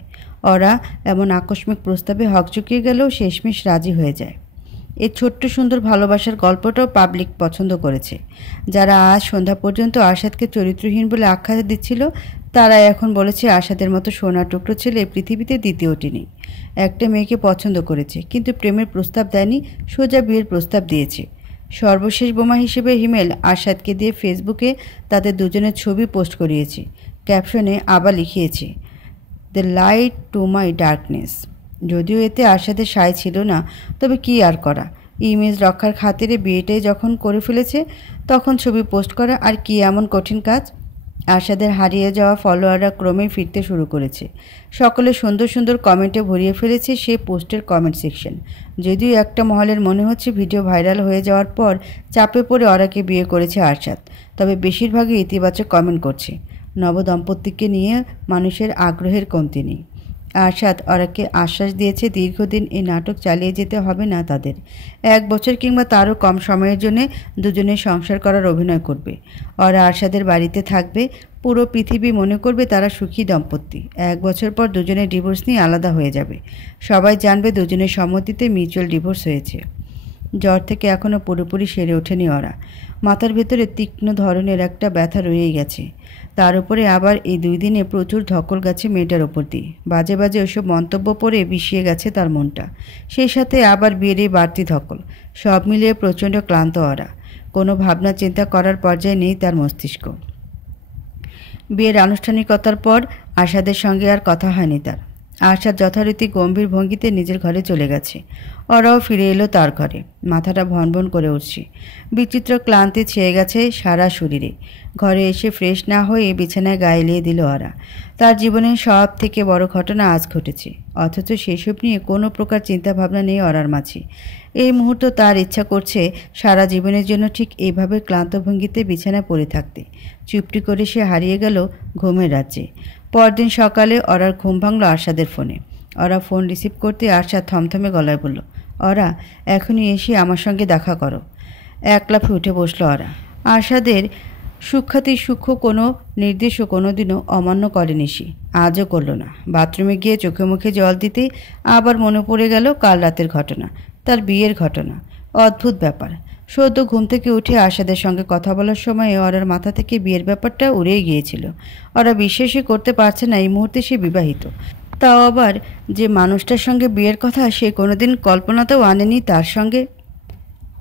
অরা এমন আকস্মিক প্রস্তাবে হকচকিয়ে গেলেও শেষমেশ রাজি হয়ে যায়। এই ছোট্ট সুন্দর ভালোবাসার গল্পটাও পাবলিক পছন্দ করেছে। যারা আজ সন্ধ্যা পর্যন্ত আরশাদকে চরিত্রহীন বলে আখ্যা দিচ্ছিল তারা এখন বলেছে আরশাদের মতো সোনার টুকরো ছেলে পৃথিবীতে দ্বিতীয়টি নেই। একটা মেয়েকে পছন্দ করেছে, কিন্তু প্রেমের প্রস্তাব দেয়নি, সোজা বিয়ের প্রস্তাব দিয়েছে। সর্বশেষ বোমা হিসেবে হিমেল আরশাদকে দিয়ে ফেসবুকে তাদের দুজনের ছবি পোস্ট করিয়েছে। ক্যাপশনে আবার লিখিয়েছে, the light to my darkness. যদিও এতে আরশাদের সায় ছিল না, তবে কি আর করা। ইমেজ রক্ষার খাতিরে বিয়েটাই যখন করে ফেলেছে তখন ছবি পোস্ট করা আর কি এমন কঠিন কাজ। আরশাদের হারিয়ে যাওয়া ফলোয়াররা ক্রমেই ফিরতে শুরু করেছে। সকলে সুন্দর সুন্দর কমেন্টে ভরিয়ে ফেলেছে সে পোস্টের কমেন্ট সেকশন। যদিও একটা মহলের মনে হচ্ছে ভিডিও ভাইরাল হয়ে যাওয়ার পর চাপে পড়ে অরাকে বিয়ে করেছে আরশাদ, তবে বেশিরভাগই ইতিবাচক কমেন্ট করছে। নবদম্পতিকে নিয়ে মানুষের আগ্রহের কমতি নেই। আরশাদ অরাকে আশ্বাস দিয়েছে দীর্ঘদিন এই নাটক চালিয়ে যেতে হবে না তাদের। 1 বছর কিংবা তারও কম সময়ের জন্য দুজনে সংসার করার অভিনয় করবে। অরা আরশাদের বাড়িতে থাকবে, পুরো পৃথিবী মনে করবে তারা সুখী দম্পতি। 1 বছর পর দুজনের ডিভোর্স নিয়ে আলাদা হয়ে যাবে। সবাই জানবে দুজনের সম্মতিতে মিউচুয়াল ডিভোর্স হয়েছে। জ্বর থেকে এখনও পুরোপুরি সেরে ওঠেনি অরা। মাথার ভেতরে তীক্ষ্ণ ধরনের একটা ব্যথা রয়েই গেছে। তার উপরে আবার এই 2 দিনে প্রচুর ধকল গেছে মেয়েটার ওপর দিয়ে। বাজে বাজে ওসব মন্তব্য পড়ে বিষিয়ে গেছে তার মনটা। সেই সাথে আবার বিয়ের বাড়তি ধকল। সব মিলিয়ে প্রচণ্ড ক্লান্ত অরা। কোনো ভাবনা চিন্তা করার পর্যায়ে নেই তার মস্তিষ্ক। বিয়ের আনুষ্ঠানিকতার পর আরশাদের সঙ্গে আর কথা হয়নি তার। আরশাদ যথারীতি গম্ভীর ভঙ্গিতে নিজের ঘরে চলে গেছে। ওরাও ফিরে এলো তার ঘরে। মাথাটা ভনভন করে উঠছে। বিচিত্র ক্লান্তি ছেয়ে গেছে সারা শরীরে। ঘরে এসে ফ্রেশ না হয়ে বিছানায় গায়ে এলিয়ে দিল ওরা। তার জীবনের সব থেকে বড় ঘটনা আজ ঘটেছে, অথচ সেসব নিয়ে কোনো প্রকার চিন্তাভাবনা নেই ওরার মাঝে। এই মুহূর্তে তার ইচ্ছা করছে সারা জীবনের জন্য ঠিক এইভাবে ক্লান্ত ভঙ্গিতে বিছানায় পড়ে থাকতে। চুপটি করে সে হারিয়ে গেল ঘুমের রাজ্যে। পরদিন সকালে ওরার ঘুম ভাঙল আরশাদের ফোনে। ওরা ফোন রিসিভ করতে আরশাদ থমথমে গলায় বলল, ওরা এখনই এসে আমার সঙ্গে দেখা করো। এক লাফে উঠে বসলো ওরা। আরশাদের সুখ্যাতি সূক্ষ্ম কোনো নির্দেশও কোনোদিনও অমান্য করেনি সে, আজও করল না। বাথরুমে গিয়ে চোখে মুখে জল দিতে আবার মনে পড়ে গেল কাল রাতের ঘটনা, তার বিয়ের ঘটনা। অদ্ভুত ব্যাপার, সদ্য ঘুম থেকে উঠে আরশাদের সঙ্গে কথা বলার সময় ওরার মাথা থেকে বিয়ের ব্যাপারটা উড়েই গিয়েছিল। ওরা বিশ্বাসই করতে পারছে না এই মুহূর্তে সে বিবাহিত। তাও আবার যে মানুষটার সঙ্গে বিয়ের কথা সে কোনোদিন কল্পনাতেও আনেনি তার সঙ্গে।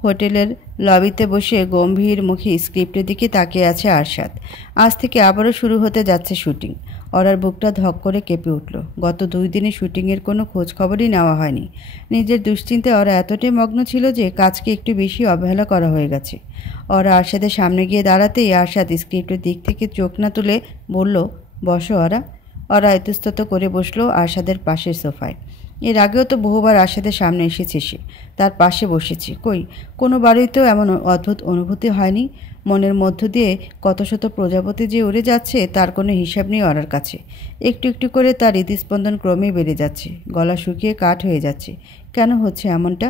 হোটেলের লবিতে বসে গম্ভীর মুখী স্ক্রিপ্টের দিকে তাকিয়ে আছে আরশাদ। আজ থেকে আবারও শুরু হতে যাচ্ছে শুটিং। ওরার বুকটা ধক করে কেঁপে উঠল। গত 2 দিনে শুটিংয়ের কোনো খোঁজ খবরই নেওয়া হয়নি। নিজের দুশ্চিন্তায় ওরা এতটাই মগ্ন ছিল যে কাজকে একটু বেশি অবহেলা করা হয়ে গেছে। ওরা আরশাদের সামনে গিয়ে দাঁড়াতেই আরশাদ স্ক্রিপ্টের দিক থেকে চোখ না তুলে বলল, বসো ওরা। ওরা ইতস্তত করে বসলো আরশাদের পাশের সোফায়। এর আগেও তো বহুবার আরশাদের সামনে এসেছে সে, তার পাশে বসেছে। কই কোনোবারই তো এমন অদ্ভুত অনুভূতি হয়নি। মনের মধ্য দিয়ে কত শত প্রজাপতি যে উড়ে যাচ্ছে তার কোনো হিসাব নেই ওরার কাছে। একটু একটু করে তার হৃদস্পন্দন ক্রমেই বেড়ে যাচ্ছে, গলা শুকিয়ে কাঠ হয়ে যাচ্ছে। কেন হচ্ছে এমনটা?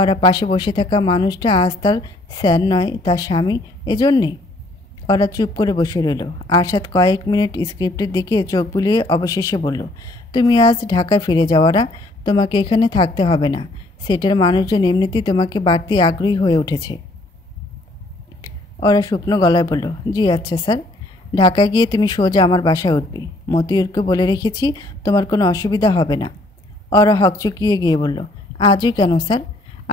ওরা পাশে বসে থাকা মানুষটা আজ তার স্যার নয়, তার স্বামী, এজন্যে। ওরা চুপ করে বসে রইল। আরশাদ কয়েক মিনিট স্ক্রিপ্টের দিকে চোখ বুলিয়ে অবশেষে বলল, তুমি আজ ঢাকায় ফিরে যাওয়ারা, তোমাকে এখানে থাকতে হবে না। সেটের মানুষজন এমনিতেই তোমাকে বাড়তি আগ্রহী হয়ে উঠেছে। ওরা শুকনো গলায় বলল, জি আচ্ছা স্যার। ঢাকায় গিয়ে তুমি সোজা আমার বাসায় উঠবি। মতিউরকে বলে রেখেছি, তোমার কোনো অসুবিধা হবে না। ওরা হকচকিয়ে গিয়ে বলল, আজই কেন স্যার?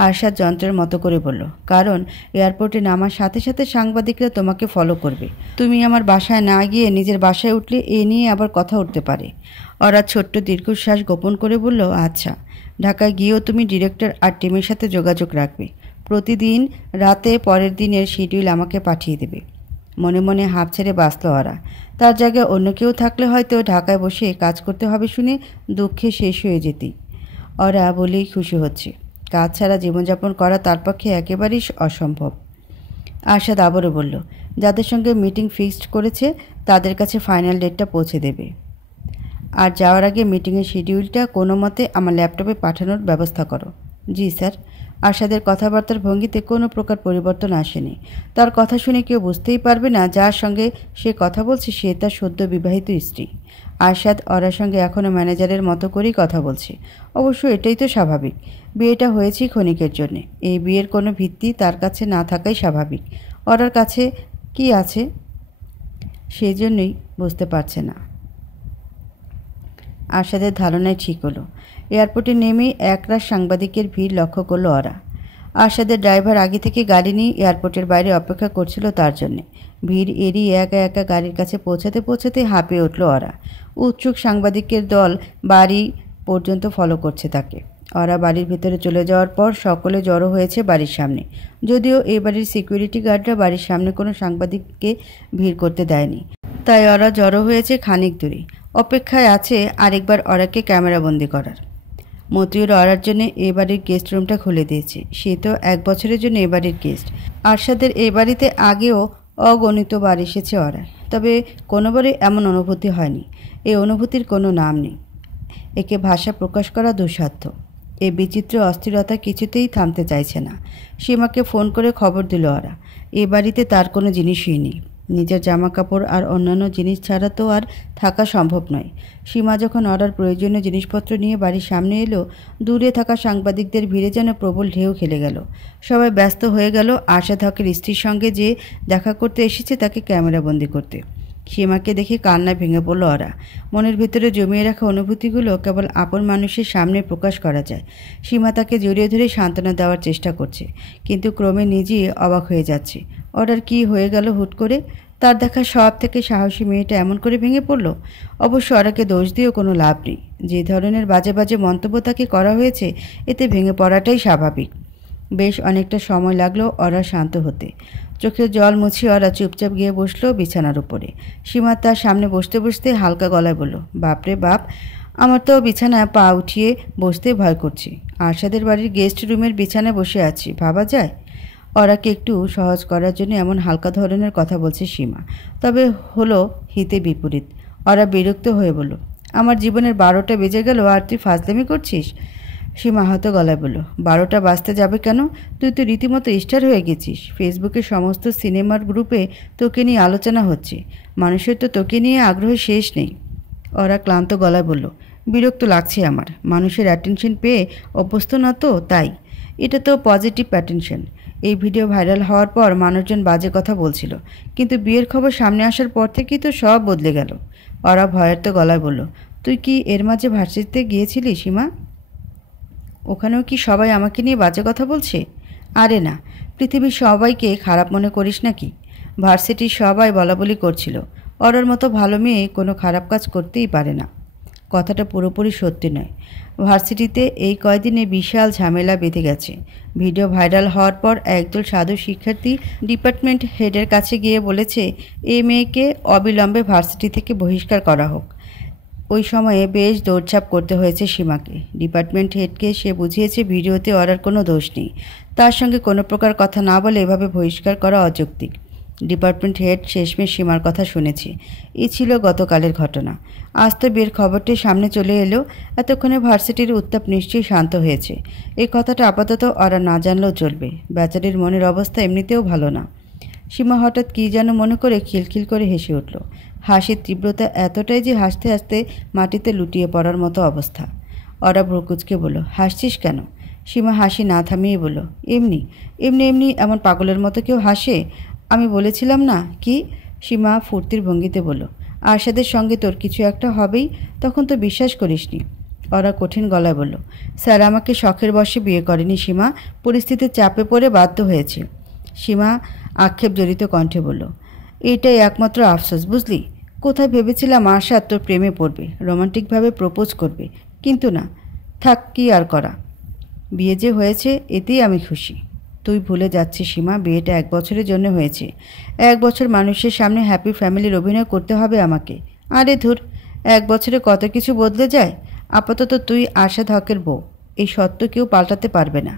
আরশাদ যন্ত্রের মতো করে বলল, কারণ এয়ারপোর্টে নামার সাথে সাথে সাংবাদিকরা তোমাকে ফলো করবে। তুমি আমার বাসায় না গিয়ে নিজের বাসায় উঠলে এ নিয়ে আবার কথা উঠতে পারে। ওরা ছোট্ট দীর্ঘশ্বাস গোপন করে বলল, আচ্ছা। ঢাকায় গিয়েও তুমি ডিরেক্টর আর টিমের সাথে যোগাযোগ রাখবে। প্রতিদিন রাতে পরের দিনের শিডিউল আমাকে পাঠিয়ে দেবে। মনে মনে হাঁপ ছেড়ে বাঁচল ওরা। তার জায়গায় অন্য কেউ থাকলে হয়তো ঢাকায় বসে কাজ করতে হবে শুনে দুঃখে শেষ হয়ে যেতেই। ওরা বলেই খুশি হচ্ছে। কাজ ছাড়া জীবনযাপন করা তার পক্ষে একেবারেই অসম্ভব। আরশাদ আবারও বলল, যাদের সঙ্গে মিটিং ফিক্সড করেছে তাদের কাছে ফাইনাল ডেটটা পৌঁছে দেবে। আর যাওয়ার আগে মিটিংয়ের শিডিউলটা কোনো মতে আমার ল্যাপটপে পাঠানোর ব্যবস্থা করো। জি স্যার। আরশাদের কথাবার্তার ভঙ্গিতে কোনো প্রকার পরিবর্তন আসেনি। তার কথা শুনে কেউ বুঝতেই পারবে না যার সঙ্গে সে কথা বলছে সে তার সদ্য বিবাহিত স্ত্রী। আরশাদ ওরার সঙ্গে এখনও ম্যানেজারের মতো করেই কথা বলছে। অবশ্য এটাই তো স্বাভাবিক। বিয়েটা হয়েছেই ক্ষণিকের জন্যে। এই বিয়ের কোনো ভিত্তি তার কাছে না থাকাই স্বাভাবিক। ওরার কাছে কি আছে সেই জন্যই বুঝতে পারছে না। আরশাদের ধারণাই ঠিক হলো। এয়ারপোর্টে নেমেই একরাশ সাংবাদিকের ভিড় লক্ষ্য করলো ওরা। আরশাদের ড্রাইভার আগে থেকে গাড়ি নিয়ে এয়ারপোর্টের বাইরে অপেক্ষা করছিল তার জন্যে। ভিড় এড়িয়ে একা একা গাড়ির কাছে পৌঁছাতে পৌঁছাতে হাঁপিয়ে উঠল ওরা। উৎসুক সাংবাদিকের দল বাড়ি পর্যন্ত ফলো করছে তাকে। ওরা বাড়ির ভিতরে চলে যাওয়ার পর সকলে জড়ো হয়েছে বাড়ির সামনে। যদিও এই বাড়ির সিকিউরিটি গার্ডরা বাড়ির সামনে কোনো সাংবাদিককে ভিড় করতে দেয়নি, তাই ওরা জড়ো হয়েছে খানিক দূরে। অপেক্ষায় আছে আরেকবার ওরাকে ক্যামেরাবন্দি করার। মতিউর ওরার জন্য এ বাড়ির গেস্ট রুমটা খুলে দিয়েছে। সে তো 1 বছরের জন্য এ বাড়ির গেস্ট। আরশাদের এ বাড়িতে আগেও অগণিত বার এসেছে ওরা, তবে কোনোবারই এমন অনুভূতি হয়নি। এই অনুভূতির কোনো নাম নেই। একে ভাষা প্রকাশ করা দুঃসাধ্য। এই বিচিত্র অস্থিরতা কিছুতেই থামতে চাইছে না। সীমাকে ফোন করে খবর দিল ওরা। এ বাড়িতে তার কোনো জিনিসই নেই। নিজের জামা কাপড় আর অন্যান্য জিনিস ছাড়া তো আর থাকা সম্ভব নয়। সীমা যখন ওরার প্রয়োজনীয় জিনিসপত্র নিয়ে বাড়ির সামনে এলো, দূরে থাকা সাংবাদিকদের ভিড়ে যেন প্রবল ঢেউ খেলে গেল। সবাই ব্যস্ত হয়ে গেল আরশাদ হকের স্ত্রীর সঙ্গে যে দেখা করতে এসেছে তাকে ক্যামেরাবন্দি করতে। সীমাকে দেখে কান্নায় ভেঙে পড়ল ওরা। মনের ভিতরে জমিয়ে রাখা অনুভূতিগুলো কেবল আপন মানুষের সামনে প্রকাশ করা যায়। সীমা তাকে জড়িয়ে ধরে সান্ত্বনা দেওয়ার চেষ্টা করছে, কিন্তু ক্রমে নিজেই অবাক হয়ে যাচ্ছে। ওরার কি হয়ে গেল হুট করে? তার দেখা সব থেকে সাহসী মেয়েটা এমন করে ভেঙে পড়ল। অবশ্য ওরাকে দোষ দিয়েও কোনো লাভ নেই। যে ধরনের বাজে বাজে মন্তব্য তাকে করা হয়েছে এতে ভেঙে পড়াটাই স্বাভাবিক। বেশ অনেকটা সময় লাগলো ওরা শান্ত হতে। চোখের জল মুছিয়ে ওরা চুপচাপ গিয়ে বসলো বিছানার উপরে। সীমা তার সামনে বসতে বসতে হালকা গলায় বলল, বাপরে বাপ, আমার তো বিছানায় পা উঠিয়ে বসতে ভয় করছে। আরশাদের বাড়ির গেস্ট রুমের বিছানায় বসে আছি, ভাবা যায়? ওরাকে একটু সহজ করার জন্য এমন হালকা ধরনের কথা বলছে সীমা, তবে হলো হিতে বিপরীত। ওরা বিরক্ত হয়ে বলল, আমার জীবনের 12টা বেজে গেল আর তুই ফাজলামি করছিস? সীমা আহত গলায় বলল, 12টা বাজতে যাবে কেন? তুই তো রীতিমতো স্টার হয়ে গেছিস। ফেসবুকে সমস্ত সিনেমার গ্রুপে তোকে নিয়ে আলোচনা হচ্ছে। মানুষের তো তোকে নিয়ে আগ্রহ শেষ নেই। ওরা ক্লান্ত গলায় বলল, বিরক্ত লাগছে আমার। মানুষের অ্যাটেনশন পেয়ে অভ্যস্ত না তো, তাই। এটা তো পজিটিভ অ্যাটেনশন। এই ভিডিও ভাইরাল হওয়ার পর মানুষজন বাজে কথা বলছিল, কিন্তু বিয়ের খবর সামনে আসার পর থেকেই তো সব বদলে গেল। ওরা ভয়ের তো গলায় বলল, তুই কি এর মাঝে ভার্সিটিতে গিয়েছিলি সীমা? ওখানেও কি সবাই আমাকে নিয়ে বাজে কথা বলছে? আরে না, পৃথিবীর সবাইকে খারাপ মনে করিস নাকি? ভার্সিটির সবাই বলাবলি করছিল ওর মতো ভালো মেয়ে কোনো খারাপ কাজ করতেই পারে না। কথাটা পুরোপুরি সত্যি নয়। ভার্সিটিতে এই কয়দিনে বিশাল ঝামেলা বেঁধে গেছে। ভিডিও ভাইরাল হওয়ার পর একদল সাধু শিক্ষার্থী ডিপার্টমেন্ট হেডের কাছে গিয়ে বলেছে এই মেয়েকে অবিলম্বে ভার্সিটি থেকে বহিষ্কার করা হোক। ওই সময়ে বেশ দৌড়ঝাঁপ করতে হয়েছে সীমাকে। ডিপার্টমেন্ট হেডকে সে বুঝিয়েছে ভিডিওতে ওর কোনো দোষ নেই। তার সঙ্গে কোনো প্রকার কথা না বলে এভাবে বহিষ্কার করা অযৌক্তিক। ডিপার্টমেন্ট হেড শেষমেশ সীমার কথা শুনেছি। এই ছিল গতকালের ঘটনা। আজ তো বিয়ের খবরটি সামনে চলে এলো। এতক্ষণে ভার্সিটির উত্তাপ নিশ্চয়ই শান্ত হয়েছে। এই কথাটা আপাতত ওরা না জানলেও চলবে। বেচারির মনের অবস্থা এমনিতেও ভালো না। সীমা হঠাৎ কী যেন মনে করে খিলখিল করে হেসে উঠল। হাসির তীব্রতা এতটাই যে হাসতে হাসতে মাটিতে লুটিয়ে পড়ার মতো অবস্থা। ওরা ভ্রুকুচকে বলল, হাসছিস কেন? সীমা হাসি না থামিয়ে বলল, এমনি এমনি এমনি এমন পাগলের মতো কেউ হাসে? আমি বলেছিলাম না কি? সীমা ফুর্তির ভঙ্গিতে বলল, আরশাদের সঙ্গে তোর কিছু একটা হবেই, তখন তো বিশ্বাস করিসনি। ওরা কঠিন গলায় বলল, স্যার আমাকে শখের বশে বিয়ে করেনি সীমা, পরিস্থিতির চাপে পড়ে বাধ্য হয়েছে। সীমা আক্ষেপ জড়িত কণ্ঠে বলল, এইটাই একমাত্র আফসোস বুঝলি। কোথায় ভেবেছিলাম আরশাদ তোর প্রেমে পড়বে, রোমান্টিকভাবে প্রপোজ করবে, কিন্তু না। থাক, কি আর করা, বিয়ে যে হয়েছে এতেই আমি খুশি। তুই ভুলে যাচ্ছিস সীমা, বিয়েটা 1 বছরের জন্য হয়েছে। 1 বছর মানুষের সামনে হ্যাপি ফ্যামিলির অভিনয় করতে হবে আমাকে। আরে ধুর, 1 বছরে কত কিছু বদলে যায়। আপাতত তুই আরশাদ হকের বউ, এই সত্য কেউ পাল্টাতে পারবে না।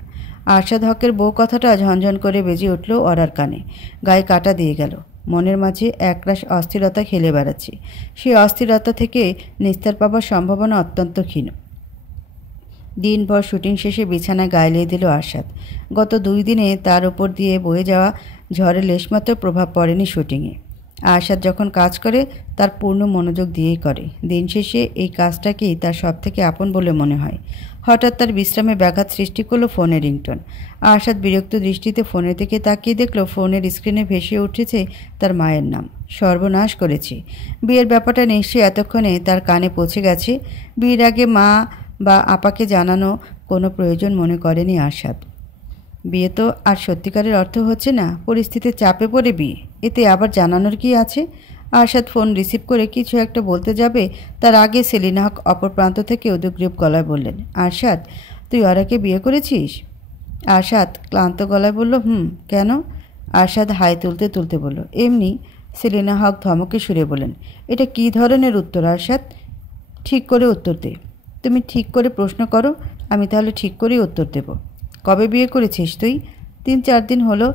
আরশাদ হকের বউ কথাটা ঝনঝন করে বেজে উঠল ওরার কানে। গায়ে কাটা দিয়ে গেল। মনের মাঝে একরাশ অস্থিরতা খেলে বেড়াচ্ছে। সেই অস্থিরতা থেকে নিস্তার পাবার সম্ভাবনা অত্যন্ত ক্ষীণ। দিনভর শুটিং শেষে বিছানায় গায়ে দিল আরশাদ। গত 2 দিনে তার উপর দিয়ে বয়ে যাওয়া ঝড়ে লেশমাত্র প্রভাব পড়েনি শুটিংয়ে। আরশাদ যখন কাজ করে তার পূর্ণ মনোযোগ দিয়েই করে। দিন শেষে এই কাজটাকেই তার সবথেকে আপন বলে মনে হয়। হঠাৎ তার বিশ্রামে ব্যাঘাত সৃষ্টি করলো ফোনের রিংটোন। আরশাদ বিরক্ত দৃষ্টিতে ফোনের দিকে তাকিয়ে দেখল ফোনের স্ক্রিনে ভেসে উঠেছে তার মায়ের নাম। সর্বনাশ করেছে। বিয়ের ব্যাপারটা নিশ্চয়ই এতক্ষণে তার কানে পৌঁছে গেছে। বিয়ের আগে মা বা আপাকে জানানো কোনো প্রয়োজন মনে করেনি আরশাদ। বিয়ে তো আর সত্যিকারের অর্থ হচ্ছে না, পরিস্থিতির চাপে পড়ে বিয়ে, এতে আবার জানানোর কি আছে? আরশাদ ফোন রিসিভ করে কিছু একটা বলতে যাবে, তার আগে সেলিনা হক অপর প্রান্ত থেকে উদ্গ্রীব গলায় বললেন, আরশাদ তুই ওরাকে বিয়ে করেছিস? আরশাদ ক্লান্ত গলায় বলল, কেন? আরশাদ হাই তুলতে তুলতে বলল, এমনি। সেলিনা হক ধমকে সুরে বললেন, এটা কী ধরনের উত্তর আরশাদ? ঠিক করে উত্তর দে। তুমি ঠিক করে প্রশ্ন করো, আমি তাহলে ঠিক করেই উত্তর দেব। কবে বিয়ে করেছিস তুই? 3-4 দিন হলো।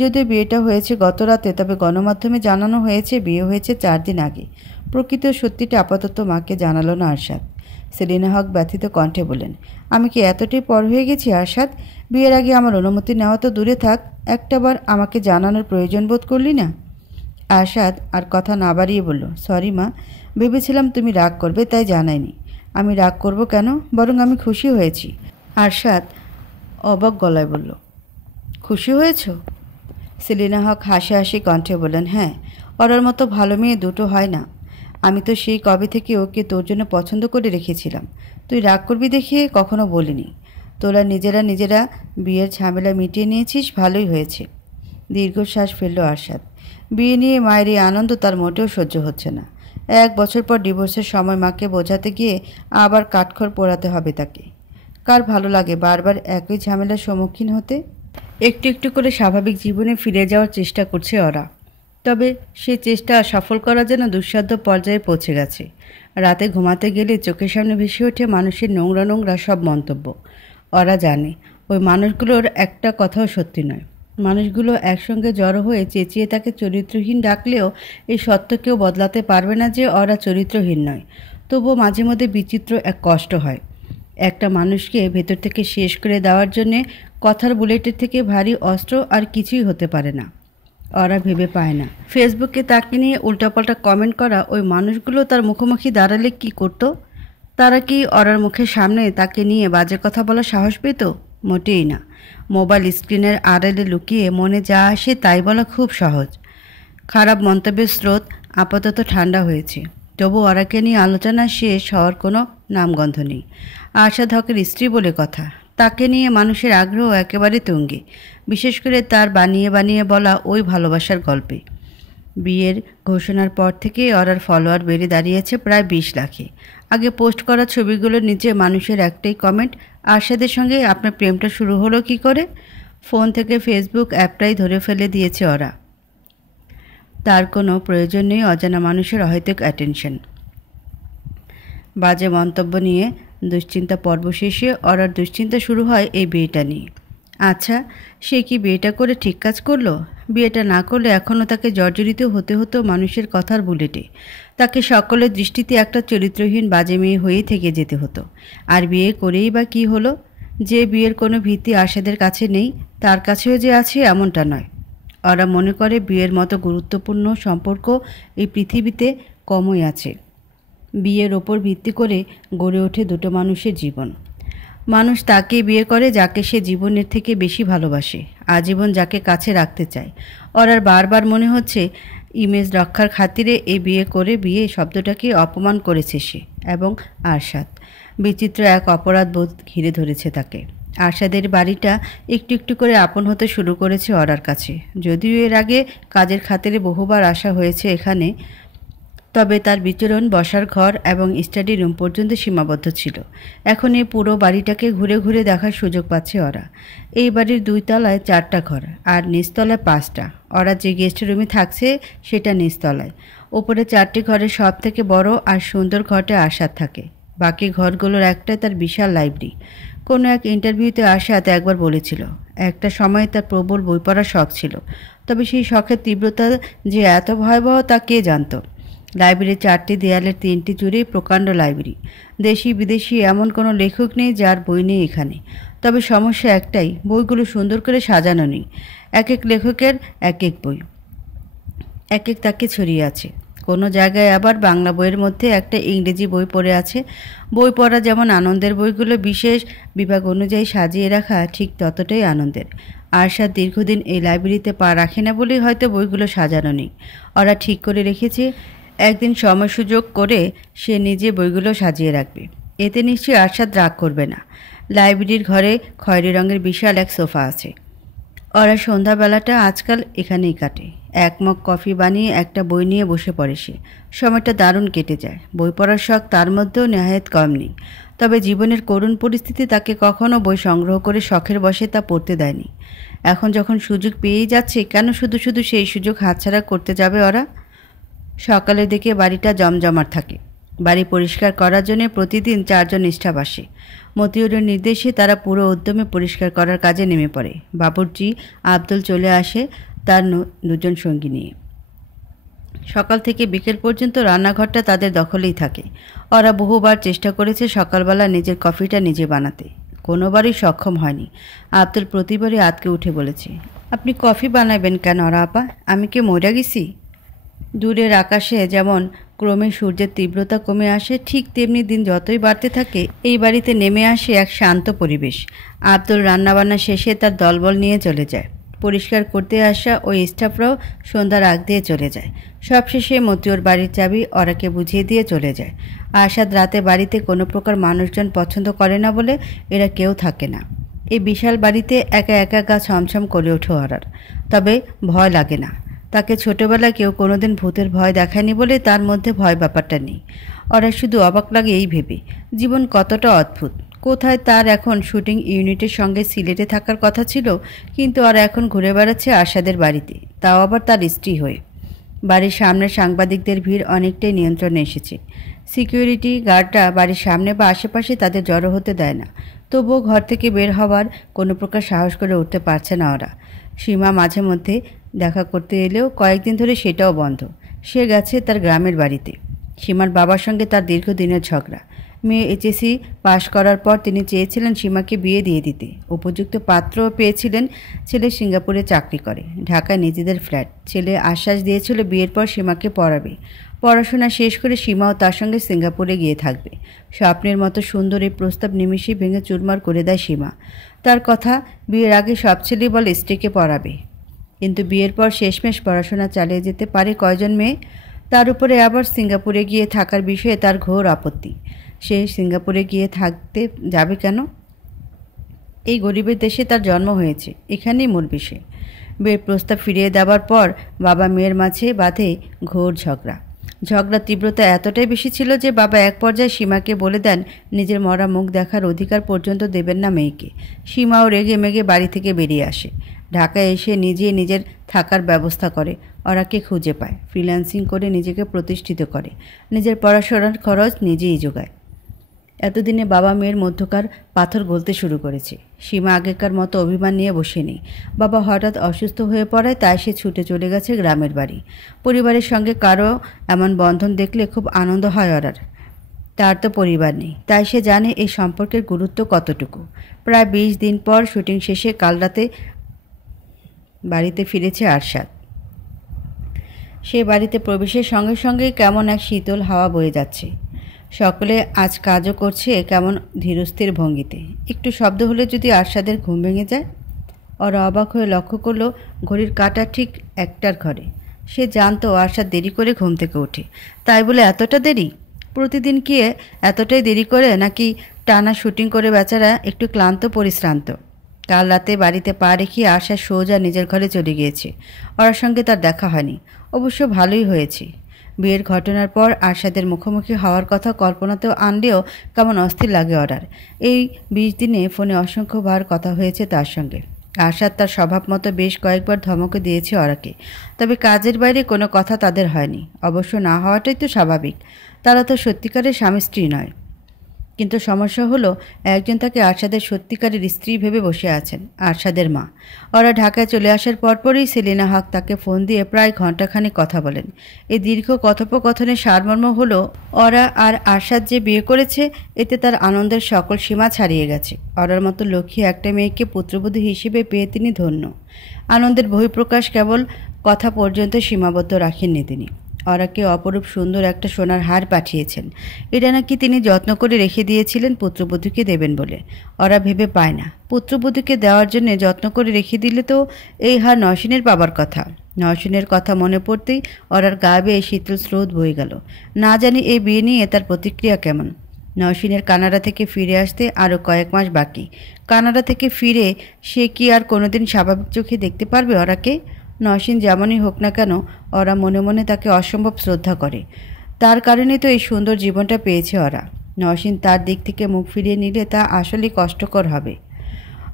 যদিও বিয়েটা হয়েছে গত রাতে, তবে গণমাধ্যমে জানানো হয়েছে বিয়ে হয়েছে 4 দিন আগে। প্রকৃত সত্যিটা আপাতত মাকে জানালো না আরশাদ। সেলিনা হক ব্যথিত কণ্ঠে বললেন, আমি কি এতটাই পর হয়ে গেছি আরশাদ? বিয়ের আগে আমার অনুমতি নেওয়া তো দূরে থাক, একটাবার আমাকে জানানোর প্রয়োজন বোধ করলি না? আরশাদ আর কথা না বাড়িয়ে বলল, সরি মা, ভেবেছিলাম তুমি রাগ করবে তাই জানাইনি। আমি রাগ করব কেন, বরং আমি খুশি হয়েছি। আরশাদ অবাক গলায় বলল, খুশি হয়েছ? সেলিনা হক হাসি হাসি কণ্ঠে বললেন, হ্যাঁ, ওর মতো ভালো মেয়ে দুটো হয় না। আমি তো সেই কবে থেকে ওকে তোর জন্য পছন্দ করে রেখেছিলাম। তুই রাগ করবি দেখে কখনো বলিনি। তোরা নিজেরা বিয়ের ঝামেলা মিটিয়ে নিয়েছিস, ভালোই হয়েছে। দীর্ঘশ্বাস ফেলল আরশাদ। বিয়ে নিয়ে মায়ের এই আনন্দ তার মোটেও সহ্য হচ্ছে না। 1 বছর পর ডিভোর্সের সময় মাকে বোঝাতে গিয়ে আবার কাঠখড় পোড়াতে হবে তাকে। কার ভালো লাগে বারবার একই ঝামেলার সম্মুখীন হতে? একটু একটু করে স্বাভাবিক জীবনে ফিরে যাওয়ার চেষ্টা করছে ওরা। তবে সেই চেষ্টা সফল করার জন্য দুঃসাধ্য পর্যায়ে পৌঁছে গেছে। রাতে ঘুমাতে গেলে চোখের সামনে ভেসে ওঠে মানুষের নোংরা নোংরা সব মন্তব্য। ওরা জানে ওই মানুষগুলোর একটা কথাও সত্যি নয়। মানুষগুলো একসঙ্গে জড়ো হয়ে চেঁচিয়ে তাকে চরিত্রহীন ডাকলেও এই সত্য কেউ বদলাতে পারবে না যে ওরা চরিত্রহীন নয়। তবুও মাঝে মধ্যে বিচিত্র এক কষ্ট হয়। একটা মানুষকে ভেতর থেকে শেষ করে দেওয়ার জন্যে কথার বুলেটের থেকে ভারী অস্ত্র আর কিছুই হতে পারে না। ওরা ভেবে পায় না ফেসবুকে তাকে নিয়ে উল্টাপাল্টা কমেন্ট করা ওই মানুষগুলো তার মুখোমুখি দাঁড়ালে কি করত? তারা কি ওরার মুখের সামনে তাকে নিয়ে বাজে কথা বলার সাহস পেত? মোটেই না। মোবাইল স্ক্রিনের আড়ালে লুকিয়ে মনে যা আসে তাই বলা খুব সহজ। খারাপ মন্তব্যের স্রোত আপাতত ঠান্ডা হয়েছে, তবু ওরাকে নিয়ে আলোচনা শেষ হওয়ার কোনো নামগন্ধ নেই। আরশাদ হকের স্ত্রী বলে কথা, তাকে নিয়ে মানুষের আগ্রহ একেবারে তুঙ্গে, বিশেষ করে তার বানিয়ে বানিয়ে বলা ওই ভালোবাসার গল্পে। বিয়ের ঘোষণার পর থেকে ওরার ফলোয়ার বেড়ে দাঁড়িয়েছে প্রায় 20 লাখে। আগে পোস্ট করা ছবিগুলোর নিচে মানুষের একটাই কমেন্ট, আরশাদের সঙ্গে আপনার প্রেমটা শুরু হলো কি করে? ফোন থেকে ফেসবুক অ্যাপটাই ধরে ফেলে দিয়েছে ওরা। তার কোনো প্রয়োজন নেই অজানা মানুষের অহেতুক অ্যাটেনশন। বাজে মন্তব্য নিয়ে দুশ্চিন্তা পর্ব শেষে ওরার দুশ্চিন্তা শুরু হয় এই বিয়েটা নিয়ে। আচ্ছা, সে কি বিয়েটা করে ঠিক কাজ করলো? বিয়েটা না করলে এখনও তাকে জর্জরিত হতে হতো মানুষের কথার বুলেটে। তাকে সকলের দৃষ্টিতে একটা চরিত্রহীন বাজে মেয়ে হয়েই থেকে যেতে হতো। আর বিয়ে করেই বা কী হলো? যে বিয়ের কোনো ভিত্তি আশাদের কাছে নেই, তার কাছেও যে আছে এমনটা নয়। ওরা মনে করে বিয়ের মতো গুরুত্বপূর্ণ সম্পর্ক এই পৃথিবীতে কমই আছে। বিয়ের ওপর ভিত্তি করে গড়ে ওঠে দুটো মানুষের জীবন। মানুষ তাকেই বিয়ে করে যাকে সে জীবনের থেকে বেশি ভালোবাসে, আজীবন যাকে কাছে রাখতে চায়। ওর আর বারবার মনে হচ্ছে ইমেজ রক্ষার খাতিরে এই বিয়ে করে বিয়ে শব্দটাকে অপমান করেছে সে এবং আরশাদ। বিচিত্র এক অপরাধ বোধ ঘিরে ধরেছে তাকে। আরশাদের বাড়িটা একটু একটু করে আপন হতে শুরু করেছে ওরার কাছে। যদিও এর আগে কাজের খাতিরে বহুবার আসা হয়েছে এখানে, তবে তার বিচরণ বসার ঘর এবং স্টাডি রুম পর্যন্ত সীমাবদ্ধ ছিল। এখন এই পুরো বাড়িটাকে ঘুরে ঘুরে দেখার সুযোগ পাচ্ছে ওরা। এই বাড়ির 2 তলায় 4টা ঘর আর নিচতলায় 5টা। ওরা যে গেস্ট রুমে থাকছে সেটা নিচতলায়। ওপরে 4টি ঘরের সব থেকে বড় আর সুন্দর ঘরটা আশাদ থাকে। বাকি ঘরগুলোর একটাই তার বিশাল লাইব্রেরি। কোনো এক ইন্টারভিউতে আশাদ একবার বলেছিল একটা সময় তার প্রবল বই পড়ার শখ ছিল, তবে সেই শখের তীব্রতা যে এত ভয়াবহ তা কে জানত। লাইব্রেরির 4টি দেয়ালের 3টি জুড়েই প্রকাণ্ড লাইব্রেরি। দেশি বিদেশি এমন কোনো লেখক নেই যার বই নেই এখানে। তবে সমস্যা একটাই, বইগুলো সুন্দর করে সাজানো নেই। এক এক লেখকের এক এক বই এক এক তাকে ছড়িয়ে আছে। কোনো জায়গায় আবার বাংলা বইয়ের মধ্যে একটা ইংরেজি বই পড়ে আছে। বই পড়া যেমন আনন্দের, বইগুলো বিশেষ বিভাগ অনুযায়ী সাজিয়ে রাখা ঠিক ততটাই আনন্দের। আরশাদ দীর্ঘদিন এই লাইব্রেরিতে পা রাখে না বলেই হয়তো বইগুলো সাজানো নেই। ওরা ঠিক করে রেখেছে একদিন সময় সুযোগ করে সে নিজে বইগুলো সাজিয়ে রাখবে। এতে নিশ্চয়ই আরশাদ রাগ করবে না। লাইব্রেরির ঘরে খয়েরি রঙের বিশাল এক সোফা আছে। ওরা সন্ধ্যাবেলাটা আজকাল এখানেই কাটে। এক মগ কফি বানিয়ে একটা বই নিয়ে বসে পড়ে সে। সময়টা দারুণ কেটে যায়। বই পড়ার শখ তার মধ্যেও নেহায়েত কম নেই। তবে জীবনের করুণ পরিস্থিতি তাকে কখনো বই সংগ্রহ করে শখের বশে তা পড়তে দেয়নি। এখন যখন সুযোগ পেয়েই যাচ্ছে, কেন শুধু শুধু সেই সুযোগ হাতছাড়া করতে যাবে ওরা? সকালের দিকে বাড়িটা জমজমাট থাকে। বাড়ি পরিষ্কার করার জন্য প্রতিদিন 4 জন স্টাফ আসে। মতিউরের নির্দেশে তারা পুরো উদ্যমে পরিষ্কার করার কাজে নেমে পড়ে। বাবুর্চি আব্দুল চলে আসে তার 2 জন সঙ্গী নিয়ে। সকাল থেকে বিকেল পর্যন্ত রান্নাঘরটা তাদের দখলেই থাকে। ওরা বহুবার চেষ্টা করেছে সকালবেলা নিজের কফিটা নিজে বানাতে, কোনোবারই সক্ষম হয়নি। আব্দুল প্রতিবারই আতকে উঠে বলেছে, আপনি কফি বানাবেন কেন ওরা আপা? আমি কি মরে গেছি? দূরের আকাশে যেমন ক্রমে সূর্যের তীব্রতা কমে আসে, ঠিক তেমনি দিন যতই বাড়তে থাকে এই বাড়িতে নেমে আসে এক শান্ত পরিবেশ। আব্দুল রান্নাবান্না শেষে তার দলবল নিয়ে চলে যায়। পরিষ্কার করতে আসা ওই স্টাফরাও সন্ধ্যার আগ দিয়ে চলে যায়। সবশেষে মতিউর বাড়ির চাবি ওরাকে বুঝিয়ে দিয়ে চলে যায়। আরশাদ রাতে বাড়িতে কোনো প্রকার মানুষজন পছন্দ করে না বলে এরা কেউ থাকে না। এই বিশাল বাড়িতে একা একা গা ছমছম করে ওঠে ওরার। তবে ভয় লাগে না। তাকে ছোটবেলায় কেউ কোনোদিন ভূতের ভয় দেখায়নি বলে তার মধ্যে ভয় ব্যাপারটা নেই। ওরা শুধু অবাক লাগে এই ভেবে জীবন কতটা অদ্ভুত। কোথায় তার এখন শুটিং ইউনিটের সঙ্গে সিলেটে থাকার কথা ছিল, কিন্তু আর এখন ঘুরে বেড়াচ্ছে আরশাদের বাড়িতে, তাও আবার তার স্ত্রী হয়ে। বাড়ির সামনে সাংবাদিকদের ভিড় অনেকটাই নিয়ন্ত্রণে এসেছে। সিকিউরিটি গার্ডরা বাড়ির সামনে বা আশেপাশে তাদের জড়ো হতে দেয় না। তবুও ঘর থেকে বের হওয়ার কোনো প্রকার সাহস করে উঠতে পারছে না ওরা। সীমা মাঝে মধ্যে দেখা করতে এলেও কয়েকদিন ধরে সেটাও বন্ধ। সে গেছে তার গ্রামের বাড়িতে। সীমার বাবার সঙ্গে তার দীর্ঘদিনের ঝগড়া। মেয়ে এইচএসসি পাশ করার পর তিনি চেয়েছিলেন সীমাকে বিয়ে দিয়ে দিতে। উপযুক্ত পাত্রও পেয়েছিলেন। ছেলে সিঙ্গাপুরে চাকরি করে, ঢাকায় নিজেদের ফ্ল্যাট। ছেলে আশ্বাস দিয়েছিল বিয়ের পর সীমাকে পড়াবে। পড়াশোনা শেষ করে সীমাও তার সঙ্গে সিঙ্গাপুরে গিয়ে থাকবে। স্বপ্নের মতো সুন্দর এই প্রস্তাব নিমিষেই ভেঙে চুরমার করে দেয় সীমা। তার কথা, বিয়ের আগে সব ছেলেই বলে স্ত্রীকে পড়াবে, কিন্তু বিয়ের পর শেষমেশ পড়াশোনা চালিয়ে যেতে পারে কয়জন মেয়ে? তার উপরে আবার সিঙ্গাপুরে গিয়ে থাকার বিষয়ে তার ঘোর আপত্তি। সে সিঙ্গাপুরে গিয়ে থাকতে যাবে কেন? এই গরিবের দেশে তার জন্ম হয়েছে, এখানেই মূল বিষয়। বিয়ের প্রস্তাব ফিরিয়ে দেওয়ার পর বাবা মেয়ের মাঝে বাঁধে ঘোর ঝগড়া। ঝগড়ার তীব্রতা এতটাই বেশি ছিল যে বাবা এক পর্যায়ে সীমাকে বলে দেন নিজের মরা মুখ দেখার অধিকার পর্যন্ত দেবেন না মেয়েকে। সীমাও রেগে মেগে বাড়ি থেকে বেরিয়ে আসে। ঢাকায় এসে নিজেই নিজের থাকার ব্যবস্থা করে, ওরাকে খুঁজে পায়, ফ্রিল্যান্সিং করে নিজেকে প্রতিষ্ঠিত করে, নিজের পড়াশোনার খরচ নিজেই যোগায়। এতদিনে বাবা মেয়ের মধ্যকার পাথর গলতে শুরু করেছে। সীমা আগেকার মতো অভিমান নিয়ে বসে নেই। বাবা হঠাৎ অসুস্থ হয়ে পড়ায় তাই সে ছুটে চলে গেছে গ্রামের বাড়ি। পরিবারের সঙ্গে কারো এমন বন্ধন দেখলে খুব আনন্দ হয় ওর। তার তো পরিবার নেই, তাই সে জানে এই সম্পর্কের গুরুত্ব কতটুকু। প্রায় 20 দিন পর শুটিং শেষে কাল রাতে বাড়িতে ফিরেছে আরশাদ। সে বাড়িতে প্রবেশের সঙ্গে সঙ্গেই কেমন এক শীতল হাওয়া বয়ে যাচ্ছে। সকলে আজ কাজও করছে কেমন ধীরস্থির ভঙ্গিতে। একটু শব্দ হলে যদি আরশাদের ঘুম ভেঙে যায়। ওরা অবাক হয়ে লক্ষ্য করল ঘড়ির কাঁটা ঠিক 1টার ঘরে। সে জানতো আরশাদ দেরি করে ঘুম থেকে ওঠে, তাই বলে এতটা দেরি? প্রতিদিন কি এতটাই দেরি করে, নাকি টানা শুটিং করে বেচারা একটু ক্লান্ত পরিশ্রান্ত? কাল রাতে বাড়িতে পা রেখে আশা সোজা নিজের ঘরে চলে গিয়েছে। ওর সঙ্গে তার দেখা হয়নি, অবশ্য ভালোই হয়েছে। বিয়ের ঘটনার পর আরশাদের মুখোমুখি হওয়ার কথা কল্পনাতেও আনলেও কেমন অস্থির লাগে ওরার। এই 20 দিনে ফোনে অসংখ্যবার কথা হয়েছে তার সঙ্গে। আরশাদ তার স্বভাব মতো বেশ কয়েকবার ধমকে দিয়েছে ওরাকে, তবে কাজের বাইরে কোনো কথা তাদের হয়নি। অবশ্য না হওয়াটাই তো স্বাভাবিক, তারা তো সত্যিকারের স্বামী স্ত্রী নয়। কিন্তু সমস্যা হলো একজন তাকে আরশাদের সত্যিকারের স্ত্রী ভেবে বসে আছেন, আরশাদের মা। ওরা ঢাকায় চলে আসার পরপরই সেলিনা হক তাকে ফোন দিয়ে প্রায় ঘণ্টাখানেক কথা বলেন। এই দীর্ঘ কথোপকথনের সারমর্ম হলো ওরা আর আরশাদ যে বিয়ে করেছে এতে তার আনন্দের সকল সীমা ছাড়িয়ে গেছে। ওরার মতো লক্ষ্মী একটা মেয়েকে পুত্রবধূ হিসেবে পেয়ে তিনি ধন্য। আনন্দের বহিঃপ্রকাশ কেবল কথা পর্যন্ত সীমাবদ্ধ রাখেননি তিনি। ওরাকে অপরূপ সুন্দর একটা সোনার হার পাঠিয়েছেন। এটা নাকি তিনি যত্ন করে রেখে দিয়েছিলেন পুত্রবধূকে দেবেন বলে। ওরা ভেবে পায় না, পুত্রবধূকে দেওয়ার জন্য যত্ন করে রেখে দিলে তো এই হার নওশিনের পাবার কথা। নওশিনের কথা মনে পড়তেই ওরার গা বেয়ে শীতল স্রোত বয়ে গেল। না জানি এই বিয়ে নিয়ে তার প্রতিক্রিয়া কেমন। নওশিনের কানাডা থেকে ফিরে আসতে আরও কয়েক মাস বাকি। কানাডা থেকে ফিরে সে কি আর কোনোদিন স্বাভাবিক চোখে দেখতে পারবে ওরাকে? নওশিন যেমনই হোক না কেন, ওরা মনে মনে তাকে অসম্ভব শ্রদ্ধা করে। তার কারণে তো এই সুন্দর জীবনটা পেয়েছে ওরা। নওশিন তার দিক থেকে মুখ ফিরিয়ে নিলে তা আসলেই কষ্টকর হবে।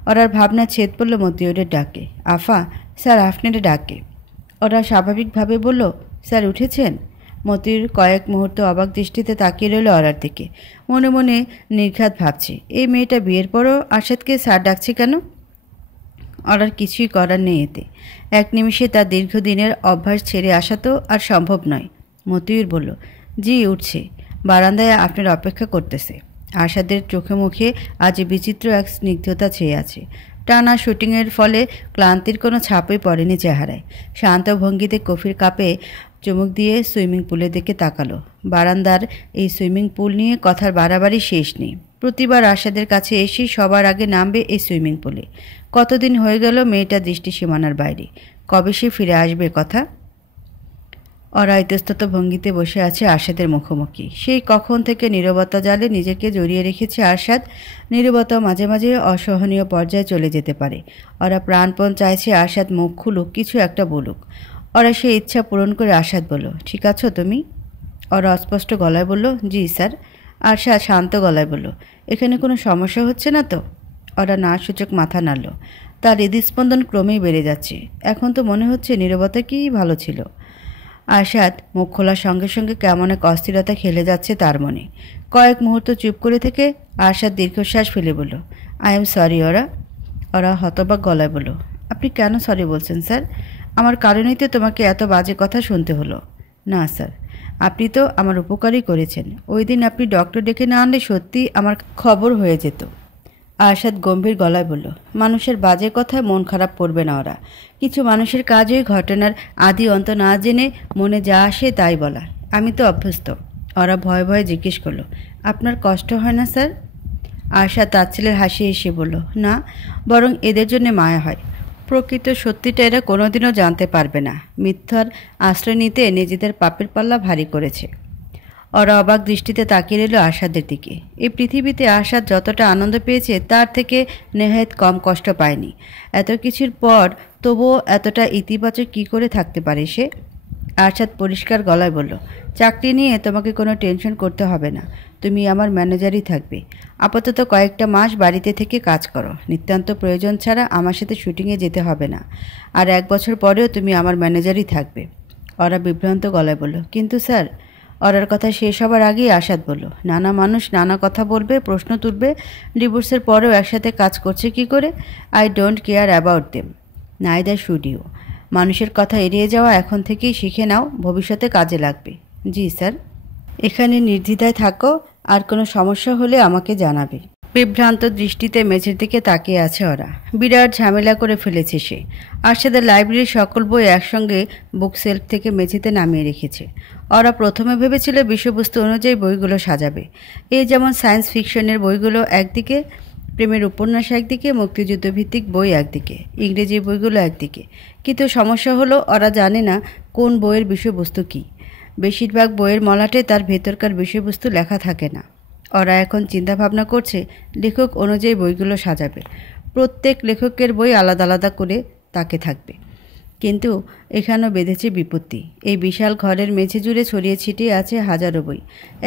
ওরার ভাবনা ছেদ পড়ল মতিউরের ডাকে। আফা, স্যার আপনারে ডাকে। ওরা স্বাভাবিকভাবে বলল, স্যার উঠেছেন? মতিউর কয়েক মুহূর্ত অবাক দৃষ্টিতে তাকিয়ে রইল ওরার দিকে। মনে মনে নির্ঘাত ভাবছে, এই মেয়েটা বিয়ের পরও আরশাদকে স্যার ডাকছে কেন? ওরার কিছুই করার নেই এতে। এক নিমিষে তার দীর্ঘদিনের অভ্যাস ছেড়ে আসা তো আর সম্ভব নয়। মতিউর বলল, জি উঠছে, বারান্দায় আপনার অপেক্ষা করতেছে। আরশাদের চোখে মুখে আজ বিচিত্র এক স্নিগ্ধতা ছেয়ে আছে। টানা শুটিংয়ের ফলে ক্লান্তির কোনো ছাপই পড়েনি চেহারায়। শান্ত ভঙ্গিতে কফির কাপে চুমুক দিয়ে সুইমিং পুলের দিকে তাকালো। বারান্দার এই সুইমিং পুল নিয়ে কথার বাড়াবাড়ি শেষ নেই। প্রতিবার আরশাদের কাছে এসেই সবার আগে নামবে এই সুইমিং পুলে। কতদিন হয়ে গেল মেয়েটা দৃষ্টি সীমানার বাইরে, কবে সে ফিরে আসবে কথা? ওরা ইতস্তত ভঙ্গিতে বসে আছে আরশাদের মুখোমুখি। সেই কখন থেকে নীরবতা জালে নিজেকে জড়িয়ে রেখেছে আরশাদ। নীরবতা মাঝে মাঝে অসহনীয় পর্যায়ে চলে যেতে পারে। ওরা প্রাণপণ চাইছে আরশাদ মুখ খুলুক, কিছু একটা বলুক। ওরা সেই ইচ্ছা পূরণ করে আরশাদ বলল, ঠিক আছো তুমি? ওরা অস্পষ্ট গলায় বলল, জি স্যার। আরশাদ শান্ত গলায় বলল, এখানে কোনো সমস্যা হচ্ছে না তো? ওরা না সূচক মাথা নাড়ল। তার হৃদস্পন্দন ক্রমেই বেড়ে যাচ্ছে। এখন তো মনে হচ্ছে নীরবতা কি ভালো ছিল। আরশাদ মুখ খোলার সঙ্গে সঙ্গে কেমন এক অস্থিরতা খেলে যাচ্ছে তার মনে। কয়েক মুহূর্ত চুপ করে থেকে আরশাদ দীর্ঘশ্বাস ফেলে বলল, আই এম সরি। ওরা হতবাক গলায় বলল, আপনি কেন সরি বলছেন স্যার? আমার কারণেই তো তোমাকে এত বাজে কথা শুনতে হলো। না স্যার, আপনি তো আমার উপকারই করেছেন। ওই দিন আপনি ডক্টর ডেকে না আনলে সত্যি আমার খবর হয়ে যেত। আরশাদ গম্ভীর গলায় বলল, মানুষের বাজে কথায় মন খারাপ করবে না ওরা। কিছু মানুষের কাজ ওই ঘটনার আদি অন্ত না জেনে মনে যা আসে তাই বলা। আমি তো অভ্যস্ত। ওরা ভয়ে ভয়ে জিজ্ঞেস করলো, আপনার কষ্ট হয় না স্যার? আরশাদ তাচ্ছিলের হাসি এসে বলল, না, বরং এদের জন্য মায়া হয়। প্রকৃত সত্যিটা এরা কোনোদিনও জানতে পারবে না। মিথ্যার আশ্রয় নিতে নিজেদের পাপের পাল্লা ভারী করেছে। ওরা অবাক দৃষ্টিতে তাকিয়ে রইল আরশাদের দিকে। এই পৃথিবীতে আরশাদ যতটা আনন্দ পেয়েছে তার থেকে নেহায়েত কম কষ্ট পায়নি। এত কিছুর পর তবুও এতটা ইতিবাচক কী করে থাকতে পারে সে? আরশাদ পরিষ্কার গলায় বলল, চাকরি নিয়ে তোমাকে কোনো টেনশন করতে হবে না। তুমি আমার ম্যানেজারই থাকবে। আপাতত কয়েকটা মাস বাড়িতে থেকে কাজ করো। নিতান্ত প্রয়োজন ছাড়া আমার সাথে শুটিংয়ে যেতে হবে না। আর 1 বছর পরেও তুমি আমার ম্যানেজারই থাকবে। ওরা বিভ্রান্ত গলায় বলল, কিন্তু স্যার। অরার কথা শেষ হবার আগেই আশাদ বলল, নানা মানুষ নানা কথা বলবে, প্রশ্ন তুলবে, ডিভোর্সের পরেও একসাথে কাজ করছে কি করে? I don't care about them, neither should you. মানুষের কথা এড়িয়ে যাওয়া এখন থেকেই শিখে নাও, ভবিষ্যতে কাজে লাগবে। জি স্যার। এখানে নির্দ্বিধায় থাকো, আর কোনো সমস্যা হলে আমাকে জানাবে। বিভ্রান্ত দৃষ্টিতে মেঝের দিকে তাকিয়ে আছে ওরা। বিরাট ঝামেলা করে ফেলেছে সে। আরশাদের লাইব্রেরির সকল বই একসঙ্গে বুক সেলফ থেকে মেঝেতে নামিয়ে রেখেছে। ওরা প্রথমে ভেবেছিল বিষয়বস্তু অনুযায়ী বইগুলো সাজাবে। এই যেমন সায়েন্স ফিকশনের বইগুলো একদিকে, প্রেমের উপন্যাস একদিকে, মুক্তিযুদ্ধভিত্তিক বই একদিকে, ইংরেজি বইগুলো একদিকে। কিন্তু সমস্যা হলো ওরা জানে না কোন বইয়ের বিষয়বস্তু কী। বেশিরভাগ বইয়ের মলাটে তার ভেতরকার বিষয়বস্তু লেখা থাকে না। ওরা এখন চিন্তাভাবনা করছে লেখক অনুযায়ী বইগুলো সাজাবে। প্রত্যেক লেখকের বই আলাদা আলাদা করে তাকে থাকবে। কিন্তু এখানেও বেঁধেছে বিপত্তি। এই বিশাল ঘরের মেঝে জুড়ে ছড়িয়ে ছিটিয়ে আছে হাজারো বই।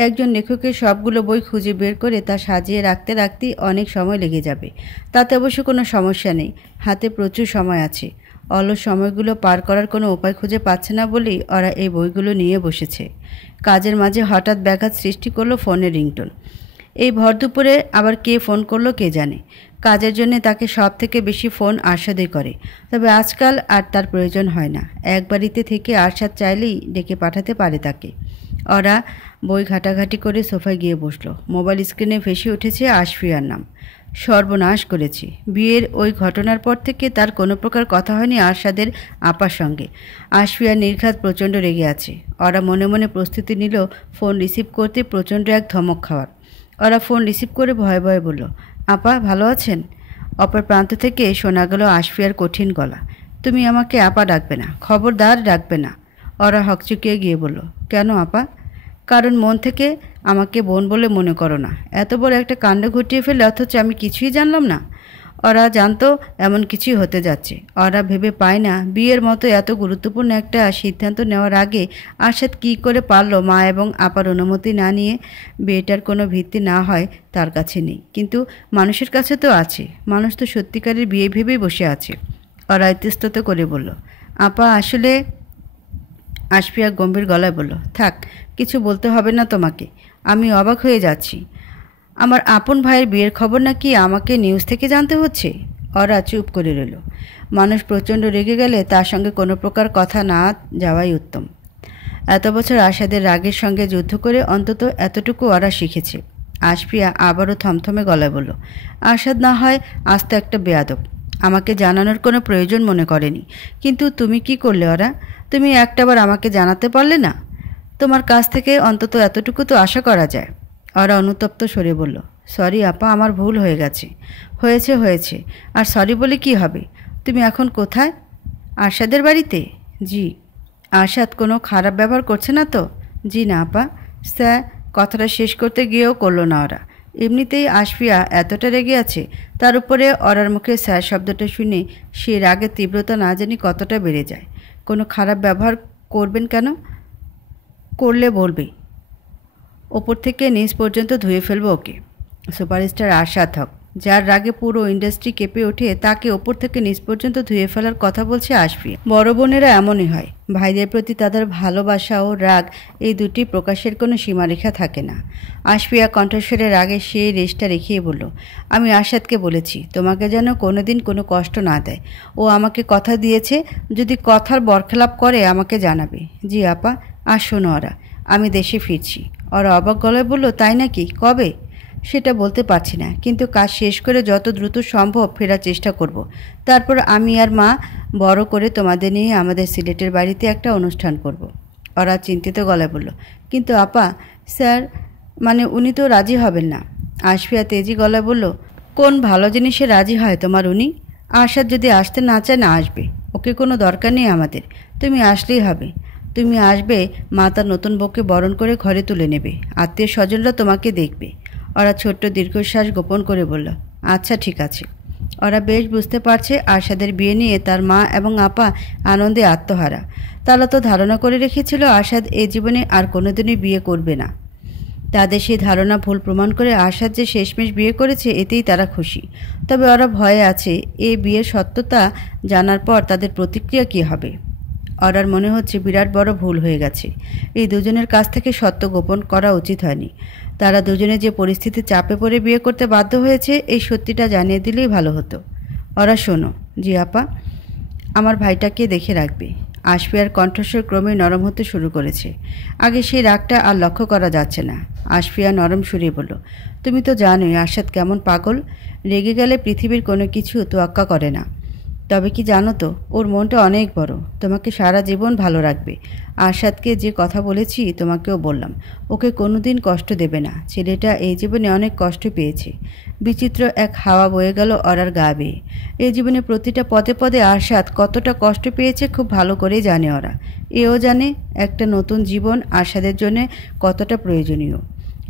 একজন লেখকের সবগুলো বই খুঁজে বের করে তা সাজিয়ে রাখতে রাখতেই অনেক সময় লেগে যাবে। তাতে অবশ্য কোনো সমস্যা নেই, হাতে প্রচুর সময় আছে। অলস সময়গুলো পার করার কোনো উপায় খুঁজে পাচ্ছে না বলেই ওরা এই বইগুলো নিয়ে বসেছে। কাজের মাঝে হঠাৎ ব্যাঘাত সৃষ্টি করলো ফোনের রিংটোন। এই ভর দুপুরে আবার কে ফোন করলো কে জানে। কাজের জন্য তাকে সব থেকে বেশি ফোন আরশাদই করে, তবে আজকাল আর তার প্রয়োজন হয় না। এক বাড়িতে থেকে আরশাদ চাইলেই ডেকে পাঠাতে পারে তাকে। ওরা বই ঘাটাঘাটি করে সোফায় গিয়ে বসলো। মোবাইল স্ক্রিনে ভেসে উঠেছে আশফিয়ার নাম। সর্বনাশ করেছি। বিয়ের ওই ঘটনার পর থেকে তার কোনো প্রকার কথা হয়নি আরশাদের আপার সঙ্গে। আশফিয়া নির্ঘাত প্রচণ্ড রেগে আছে। ওরা মনে মনে প্রস্তুতি নিল ফোন রিসিভ করতে প্রচণ্ড এক ধমক খাওয়ার। ওরা ফোন রিসিভ করে ভয়ে ভয়ে বলল, আপা ভালো আছেন? অপর প্রান্ত থেকে শোনা গেল আশফিয়ার কঠিন গলা, তুমি আমাকে আপা ডাকবে না, খবরদার ডাকবে না। ওরা হকচকিয়ে গিয়ে বলল, কেন আপা? কারণ মন থেকে আমাকে বোন বলে মনে করো না। এত বড় একটা কাণ্ড ঘটিয়ে ফেলে অথচ আমি কিছুই জানলাম না। ওরা জানতো এমন কিছুই হতে যাচ্ছে। ওরা ভেবে পায় না বিয়ের মতো এত গুরুত্বপূর্ণ একটা সিদ্ধান্ত নেওয়ার আগে আরশাদ কী করে পারল মা এবং আপার অনুমতি না নিয়ে। বিয়েটার কোনো ভিত্তি না হয় তার কাছে নেই, কিন্তু মানুষের কাছে তো আছে। মানুষ তো সত্যিকারের বিয়ে ভেবেই বসে আছে। ওরা ইতস্তত করে বলল, আপা আসলে। আশফিয়া গম্ভীর গলায় বলল, থাক, কিছু বলতে হবে না তোমাকে। আমি অবাক হয়ে যাচ্ছি। আমার আপন ভাইয়ের বিয়ের খবর নাকি আমাকে নিউজ থেকে জানতে হচ্ছে। ওরা চুপ করে রইল। মানুষ প্রচণ্ড রেগে গেলে তার সঙ্গে কোনো প্রকার কথা না যাওয়াই উত্তম। এত বছর আশাদের রাগের সঙ্গে যুদ্ধ করে অন্তত এতটুকু ওরা শিখেছে। আশফিয়া আবারও থমথমে গলায় বলল, আশাদ না হয় আস্ত একটা বেয়াদব, আমাকে জানানোর কোনো প্রয়োজন মনে করেনি। কিন্তু তুমি কি করলে ওরা? তুমি একটাবার আমাকে জানাতে পারলে না? তোমার কাছ থেকে অন্তত এতটুকু তো আশা করা যায়। ওরা অনুতপ্ত সরে বলল, সরি আপা, আমার ভুল হয়ে গেছে। হয়েছে হয়েছে, আর সরি বলে কি হবে? তুমি এখন কোথায়? আরশাদের বাড়িতে? জি। আরশাদ কোনো খারাপ ব্যবহার করছে না তো? জি না আপা। স্যার, কথাটা শেষ করতে গিয়েও করলো না ওরা। এমনিতেই আশফিয়া এতটা রেগে আছে, তার উপরে ওরার মুখে স্যার শব্দটা শুনে সে রাগের তীব্রতা না জানি কতটা বেড়ে যায়। কোনো খারাপ ব্যবহার করবেন কেন? করলে বলবে, ওপর থেকে নিচ পর্যন্ত ধুয়ে ফেলবো ওকে। সুপারস্টার আরশাদ হক, যার রাগে পুরো ইন্ডাস্ট্রি কেঁপে ওঠে, তাকে ওপর থেকে নিচ পর্যন্ত ধুয়ে ফেলার কথা বলছে আশফিয়া। বড় বোনেরা এমনই হয়, ভাইদের প্রতি তাদের ভালোবাসা ও রাগ এই দুটি প্রকাশের কোনো সীমারেখা থাকে না। আশফিয়া কণ্ঠস্বরে রাগে সেই রেশটা রেখেই বলল, আমি আরশাদকে বলেছি তোমাকে যেন কোনোদিন কোনো কষ্ট না দেয়। ও আমাকে কথা দিয়েছে, যদি কথার বরখেলাপ করে আমাকে জানাবে। জি আপা। আর শোনো ওরা, আমি দেশে ফিরছি। ওরা অবাক গলায় বলল, তাই নাকি? কবে? সেটা বলতে পারছি না, কিন্তু কাজ শেষ করে যত দ্রুত সম্ভব ফেরার চেষ্টা করব। তারপর আমি আর মা বড় করে তোমাদের নিয়ে আমাদের সিলেটের বাড়িতে একটা অনুষ্ঠান করব। ওরা চিন্তিত গলায় বলল, কিন্তু আপা, স্যার, মানে উনি তো রাজি হবেন না। আশফিয়া তেজি গলায় বলল, কোন ভালো জিনিসে রাজি হয় তোমার উনি? আরশাদ যদি আসতে না চায় না আসবে, ওকে কোনো দরকার নেই আমাদের। তুমি আসলেই হবে। তুমি আসবে, মা তার নতুন বউকে বরণ করে ঘরে তুলে নেবে, আত্মীয় স্বজনরা তোমাকে দেখবে। ওরা ছোট্ট দীর্ঘশ্বাস গোপন করে বলল, আচ্ছা ঠিক আছে। ওরা বেশ বুঝতে পারছে আরশাদের বিয়ে নিয়ে তার মা এবং আপা আনন্দে আত্মহারা। তারা তো ধারণা করে রেখেছিল আরশাদ এ জীবনে আর কোনোদিনই বিয়ে করবে না। তাদের সেই ধারণা ভুল প্রমাণ করে আরশাদ যে শেষমেশ বিয়ে করেছে এতেই তারা খুশি। তবে ওরা ভয়ে আছে এই বিয়ের সত্যতা জানার পর তাদের প্রতিক্রিয়া কী হবে। অরার মনে হচ্ছে বিরাট বড় ভুল হয়ে গেছে। এই দুজনের কাছ থেকে সত্য গোপন করা উচিত হয়নি। তারা দুজনে যে পরিস্থিতি চাপে পড়ে বিয়ে করতে বাধ্য হয়েছে এই সত্যিটা জানিয়ে দিলেই ভালো হতো। অরা শোনো। জি আপা। আমার ভাইটাকে দেখে রাখবে। আশফিয়ার কণ্ঠস্বর ক্রমেই নরম হতে শুরু করেছে। আগে সেই রাগটা আর লক্ষ্য করা যাচ্ছে না। আশফিয়া নরম সুরে বলল, তুমি তো জানোই আরশাদ কেমন পাগল। রেগে গেলে পৃথিবীর কোনো কিছু তোয়াক্কা করে না। তবে কি জানো তো, ওর মনটা অনেক বড়, তোমাকে সারা জীবন ভালো রাখবে। আরশাদকে যে কথা বলেছি তোমাকেও বললাম, ওকে কোনোদিন কষ্ট দেবে না। ছেলেটা এই জীবনে অনেক কষ্ট পেয়েছে। বিচিত্র এক হাওয়া বয়ে গেল অরার গা বেয়ে। এই জীবনে প্রতিটা পদে পদে আরশাদ কতটা কষ্ট পেয়েছে খুব ভালো করেই জানে ওরা। এও জানে একটা নতুন জীবন আরশাদের জন্য কতটা প্রয়োজনীয়।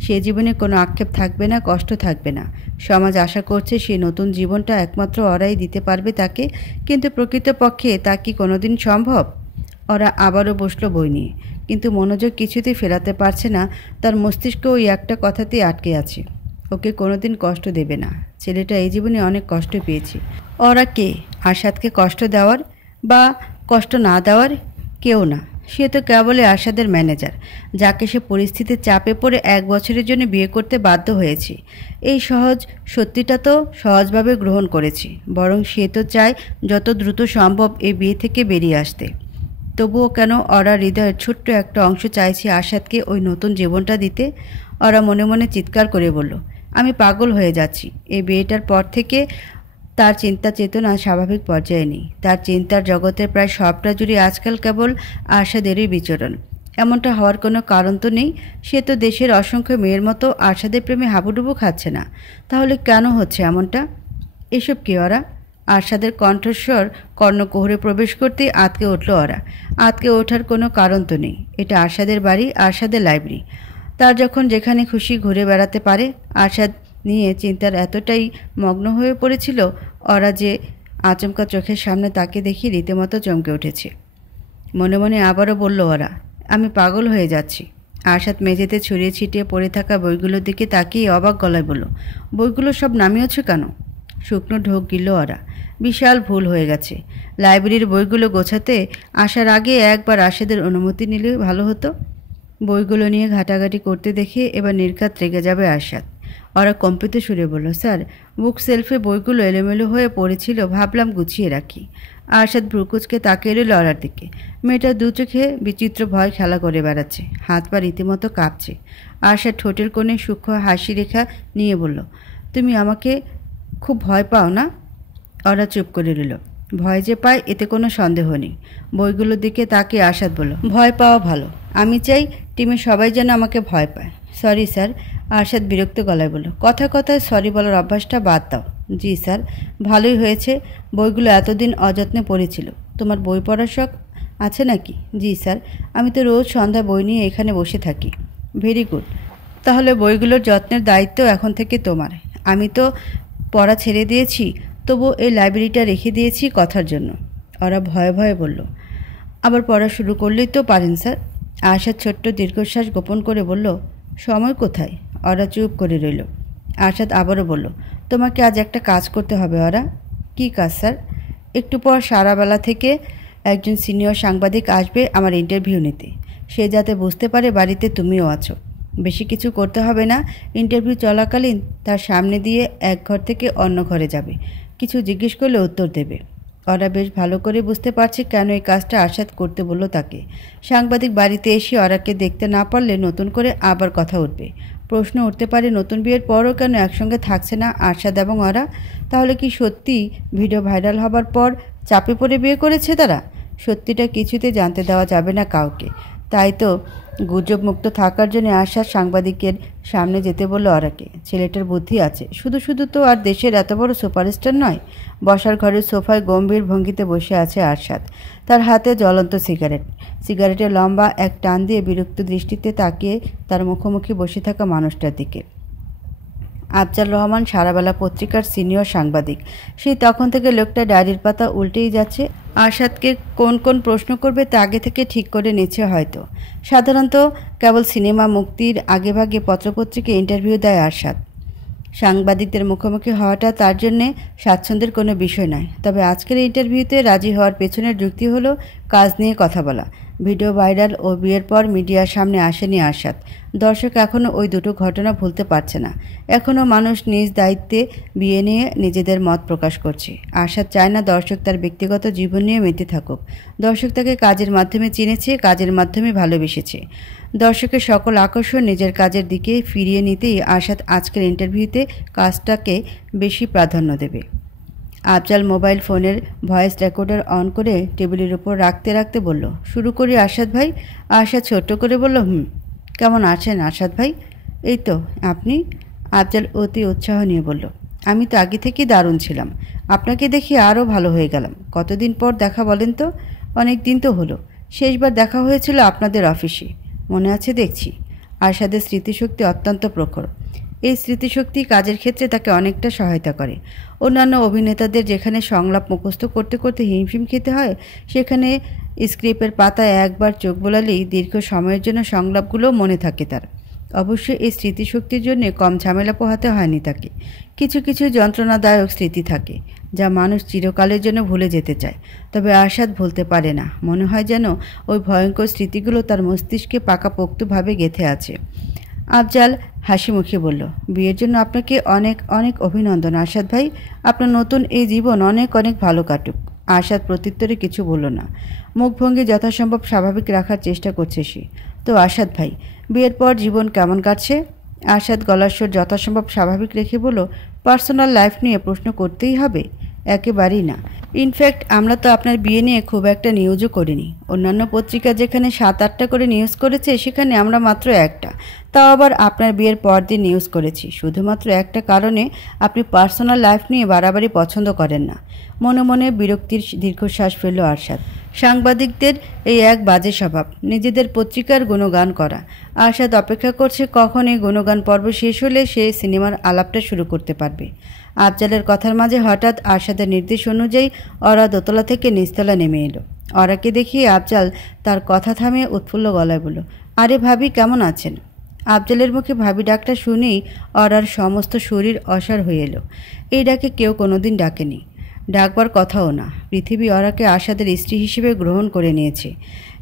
সে জীবনে কোনো আক্ষেপ থাকবে না, কষ্ট থাকবে না। সমাজ আশা করছে সেই নতুন জীবনটা একমাত্র ওরাই দিতে পারবে তাকে, কিন্তু প্রকৃতপক্ষে তা কি কোনোদিন সম্ভব? ওরা আবারও বসল বই নিয়ে, কিন্তু মনোযোগ কিছুতেই ফেরাতে পারছে না। তার মস্তিষ্ক ওই একটা কথাতেই আটকে আছে, ওকে কোনোদিন কষ্ট দেবে না। ছেলেটা এই জীবনে অনেক কষ্ট পেয়েছে। ওরা কে? আরশাদকে কষ্ট দেওয়ার বা কষ্ট না দেওয়ার কেউ না। সে তো কেবলই আরশাদের ম্যানেজার, যাকে সে পরিস্থিতির চাপে পড়ে 1 বছরের জন্য বিয়ে করতে বাধ্য হয়েছে। এই সহজ সত্যিটা তো সহজভাবে গ্রহণ করেছে, বরং সে তো চায় যত দ্রুত সম্ভব এই বিয়ে থেকে বেরিয়ে আসতে। তবুও কেন ওরা হৃদয়ের ছোট্ট একটা অংশ চাইছে আরশাদকে ওই নতুন জীবনটা দিতে? ওরা মনে মনে চিৎকার করে বলল, আমি পাগল হয়ে যাচ্ছি। এই বিয়েটার পর থেকে তার চিন্তা চেতনা স্বাভাবিক পর্যায়ে নেই। তার চিন্তার জগতের প্রায় সবটা জুড়ে আজকাল কেবল আরশাদেরই বিচরণ। এমনটা হওয়ার কোনো কারণ তো নেই। সে তো দেশের অসংখ্য মেয়ের মতো আরশাদের প্রেমে হাবুডুবু খাচ্ছে না। তাহলে কেন হচ্ছে এমনটা? এসব কি ওরা? আরশাদের কণ্ঠস্বর কর্ণকুহরে প্রবেশ করতেই আতকে উঠল ওরা। আতকে ওঠার কোনো কারণ তো নেই। এটা আরশাদের বাড়ি, আরশাদের লাইব্রেরি। তার যখন যেখানে খুশি ঘুরে বেড়াতে পারে। আরশাদ নিয়ে চিন্তার এতটাই মগ্ন হয়ে পড়েছিল ওরা যে আচমকা চোখের সামনে তাকে দেখি রীতিমতো চমকে উঠেছে। মনে মনে আবারও বলল ওরা, আমি পাগল হয়ে যাচ্ছি। আরশাদ মেঝেতে ছড়িয়ে ছিটিয়ে পড়ে থাকা বইগুলোর দিকে তাকিয়ে অবাক গলায় বলল, বইগুলো সব নামিয়েছ কেন? শুকনো ঢোক গিল ওরা। বিশাল ভুল হয়ে গেছে। লাইব্রেরির বইগুলো গোছাতে আসার আগে একবার আরশাদের অনুমতি নিলে ভালো হতো। বইগুলো নিয়ে ঘাটাঘাটি করতে দেখে এবার নির্ঘাত রেগে যাবে আরশাদ। ওরা কম্পিত সুরে বলল, স্যার, বুক সেলফে বইগুলো এলোমেলো হয়ে পড়েছিল, ভাবলাম গুছিয়ে রাখি। আরশাদ ভ্রুকুচকে তাকিয়ে রইল ওরার দিকে। মেয়েটা দু চোখে বিচিত্র ভয় খেলা করে বেড়াচ্ছে, হাত পা রীতিমতো কাঁপছে। আরশাদ ঠোঁটের কোণে সূক্ষ্ম হাসি রেখা নিয়ে বলল, তুমি আমাকে খুব ভয় পাও না? ওরা চুপ করে রইল। ভয় যে পায় এতে কোনো সন্দেহ নেই। বইগুলোর দিকে তাকিয়ে আরশাদ বলল, ভয় পাওয়া ভালো। আমি চাই টিমের সবাই যেন আমাকে ভয় পায়। Sorry sir. আরশাদ বিরক্ত গলায় বলল, কথায় কথায় সরি বলার অভ্যাসটা বাদ দাও। জি স্যার। ভালোই হয়েছে। বইগুলো এতদিন অযত্নে পড়েছিল। তোমার বই পড়ার শখ আছে নাকি? জি স্যার। আমি তো রোজ সন্ধ্যা বই নিয়ে এখানে বসে থাকি। Very good. তাহলে বইগুলোর যত্নের দায়িত্ব এখন থেকে তোমার। আমি তো পড়া ছেড়ে দিয়েছি, তবু এই লাইব্রেরিটা রেখে দিয়েছি কথার জন্য। ওরা ভয়ে ভয়ে বলল, আবার পড়া শুরু করলেই তো পারেন স্যার। আরশাদ ছোট্ট দীর্ঘশ্বাস গোপন করে বলল, সময় কোথায়? ওরা চুপ করে রইল। আরশাদ আবারও বলল, তোমাকে আজ একটা কাজ করতে হবে। ওরা, কী কাজ স্যার? একটু পর সারা বেলা থেকে একজন সিনিয়র সাংবাদিক আসবে আমার ইন্টারভিউ নিতে। সে যাতে বুঝতে পারে বাড়িতে তুমিও আছো। বেশি কিছু করতে হবে না। ইন্টারভিউ চলাকালীন তার সামনে দিয়ে এক ঘর থেকে অন্য ঘরে যাবে। কিছু জিজ্ঞেস করলে উত্তর দেবে। ওরা বেশ ভালো করে বুঝতে পারছে কেন এই কাজটা আরশাদ করতে বলল তাকে। সাংবাদিক বাড়িতে এসে ওরাকে দেখতে না পারলে নতুন করে আবার কথা উঠবে। প্রশ্ন উঠতে পারে নতুন বিয়ের পরও কেন একসঙ্গে থাকছে না আরশাদ এবং ওরা? তাহলে কি সত্যি ভিডিও ভাইরাল হবার পর চাপে পড়ে বিয়ে করেছে তারা? সত্যিটা কিছুতে জানতে দেওয়া যাবে না কাউকে। তাই তো গুজব মুক্ত থাকার জন্য আরশাদ সাংবাদিকের সামনে যেতে বলল ওরাকে। ছেলেটার বুদ্ধি আছে। শুধু শুধু তো আর দেশের এত বড় সুপারস্টার নয়। বসার ঘরের সোফায় গম্ভীর ভঙ্গিতে বসে আছে আরশাদ। তার হাতে জ্বলন্ত সিগারেট। সিগারেটের লম্বা এক টান দিয়ে বিরক্ত দৃষ্টিতে তাকিয়ে তার মুখোমুখি বসে থাকা মানুষটার দিকে। আফজাল রহমান সারাবেলা পত্রিকার সিনিয়র সাংবাদিক। সেই তখন থেকে লোকটা ডায়েরির পাতা উল্টেই যাচ্ছে। আরশাদকে কোন কোন প্রশ্ন করবে তা আগে থেকে ঠিক করে নিচ্ছে হয়তো। সাধারণত কেবল সিনেমা মুক্তির আগেভাগে পত্রপত্রিকা ইন্টারভিউ দেয় আরশাদ। সাংবাদিকদের মুখোমুখি হওয়াটা তার জন্যে স্বাচ্ছন্দ্যের কোনো বিষয় নয়। তবে আজকের ইন্টারভিউতে রাজি হওয়ার পেছনের যুক্তি হলো কাজ নিয়ে কথা বলা। ভিডিও ভাইরাল ও বিয়ের পর মিডিয়ার সামনে আসেনি আরশাদ। দর্শক এখনও ওই দুটো ঘটনা ভুলতে পারছে না। এখনও মানুষ নিজ দায়িত্বে বিয়ে নিয়ে নিজেদের মত প্রকাশ করছে। আরশাদ চায় না দর্শক তার ব্যক্তিগত জীবন নিয়ে মেতে থাকুক। দর্শক তাকে কাজের মাধ্যমে চিনেছে, কাজের মাধ্যমে ভালোবেসেছে। দর্শকের সকল আকর্ষণ নিজের কাজের দিকে ফিরিয়ে নিতেই আরশাদ আজকের ইন্টারভিউতে কাজটাকে বেশি প্রাধান্য দেবে। আফজাল মোবাইল ফোনের ভয়েস রেকর্ডার অন করে টেবিলের উপর রাখতে রাখতে বলল, শুরু করি আরশাদ ভাই। আরশাদ ছোট্ট করে বলল, কেমন আছেন আরশাদ ভাই? এই তো, আপনি? আফজাল অতি উৎসাহ নিয়ে বলল, আমি তো আগে থেকেই দারুণ ছিলাম। আপনাকে দেখি আরও ভালো হয়ে গেলাম। কতদিন পর দেখা বলেন তো? অনেক দিন তো হলো। শেষবার দেখা হয়েছিল আপনাদের অফিসে, মনে আছে দেখছি। আরশাদের স্মৃতিশক্তি অত্যন্ত প্রখর। এই স্মৃতিশক্তি কাজের ক্ষেত্রে তাকে অনেকটা সহায়তা করে। অন্যান্য অভিনেতাদের যেখানে সংলাপ মুখস্থ করতে করতে হিমশিম খেতে হয়, সেখানে স্ক্রিপ্টের পাতায় একবার চোখ বোলালেই দীর্ঘ সময়ের জন্য সংলাপগুলো মনে থাকে তার। অবশ্য এই স্মৃতিশক্তির জন্য কম ঝামেলা পোহাতে হয়নি তাকে। কিছু কিছু যন্ত্রণাদায়ক স্মৃতি থাকে যা মানুষ চিরকালের জন্য ভুলে যেতে চায়, তবে আরশাদ ভুলতে পারে না। মনে হয় যেন ওই ভয়ঙ্কর স্মৃতিগুলো তার মস্তিষ্কে পাকাপোক্তভাবে গেঁথে আছে। আফজাল হাসি মুখে বলল, বিয়ের জন্য আপনাকে অনেক অনেক অভিনন্দন আরশাদ ভাই। আপনার নতুন এই জীবন অনেক অনেক ভালো কাটুক। আরশাদ প্রত্যুত্তরে কিছু বলল না। মুখভঙ্গি যথাসম্ভব স্বাভাবিক রাখার চেষ্টা করছে সে। তো আরশাদ ভাই, বিয়ের পর জীবন কেমন কাটছে? আরশাদ গলার স্বর যথাসম্ভব স্বাভাবিক রেখে বলল, পার্সোনাল লাইফ নিয়ে প্রশ্ন করতেই হবে? একেবারেই না। ইনফ্যাক্ট আমরা তো আপনার বিয়ে নিয়ে খুব একটা নিউজও করিনি। অন্যান্য পত্রিকা যেখানে 7-8টা করে নিউজ করেছে, সেখানে আমরা মাত্র একটা, তাও আবার আপনার বিয়ের পর দিন নিউজ করেছি। শুধুমাত্র একটা কারণে, আপনি পার্সোনাল লাইফ নিয়ে বাড়াবাড়ি পছন্দ করেন না। মনে মনে বিরক্তির দীর্ঘশ্বাস ফেলল আরশাদ। সাংবাদিকদের এই এক বাজে স্বভাব, নিজেদের পত্রিকার গুণগান করা। আরশাদ অপেক্ষা করছে কখন এই গুণগান পর্ব শেষ হলে সে সিনেমার আলাপটা শুরু করতে পারবে। আফজালের কথার মাঝে হঠাৎ আরশাদের নির্দেশ অনুযায়ী অরা দোতলা থেকে নিচতলা নেমে এলো। অরাকে দেখিয়ে আফজাল তার কথা থামিয়ে উৎফুল্ল গলায় বলল, আরে ভাবি, কেমন আছেন? আফজালের মুখে ভাবি ডাকটা শুনেই অরার সমস্ত শরীর অসাড় হয়ে এলো। এই ডাকে কেউ কোনোদিন ডাকেনি, ডাকবার কথাও না। পৃথিবী অরাকে আরশাদের স্ত্রী হিসেবে গ্রহণ করে নিয়েছে।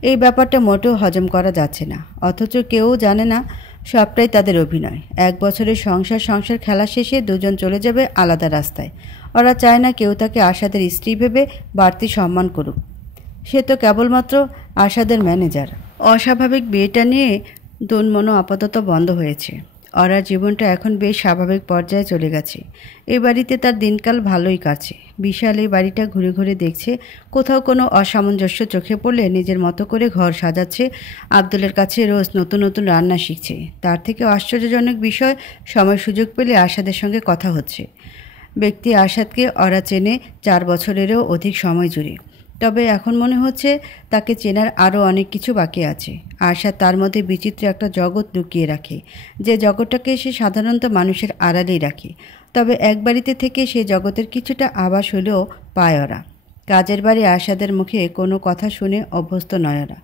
এই ব্যাপারটা মোটেও হজম করা যাচ্ছে না, অথচ কেউ জানে না সবটাই তাদের অভিনয়। 1 বছরের সংসার খেলা শেষে দুজন চলে যাবে আলাদা রাস্তায়। ওরা চায় না কেউ তাকে আরশাদের স্ত্রী ভেবে বাড়তি সম্মান করুক। সে তো কেবলমাত্র আরশাদের ম্যানেজার। অস্বাভাবিক বিয়েটা নিয়ে দোনমনো আপাতত বন্ধ হয়েছে। অরার জীবনটা এখন বেশ স্বাভাবিক পর্যায়ে চলে গেছে। এই বাড়িতে তার দিনকাল ভালোই কাটছে। বিশাল এই বাড়িটা ঘুরে ঘুরে দেখছে। কোথাও কোনো অসামঞ্জস্য চোখে পড়লে নিজের মতো করে ঘর সাজাচ্ছে। আব্দুলের কাছে রোজ নতুন নতুন রান্না শিখছে। তার থেকে আশ্চর্যজনক বিষয়, সময় সুযোগ পেলে আরশাদের সঙ্গে কথা হচ্ছে। ব্যক্তি আরশাদকে অরা চেনে 4 বছরেরও অধিক সময় জুড়ে। তবে এখন মনে হচ্ছে তাকে চেনার আরও অনেক কিছু বাকি আছে। আরশাদ তার মধ্যে বিচিত্র একটা জগৎ লুকিয়ে রাখে, যে জগৎটাকে সে সাধারণত মানুষের আড়ালেই রাখে। তবে এক বাড়িতে থেকে সে জগতের কিছুটা আভাস হলেও পায় ওরা। কাজের বাড়ি আরশাদের মুখে কোনো কথা শুনে অভ্যস্ত নয় ওরা।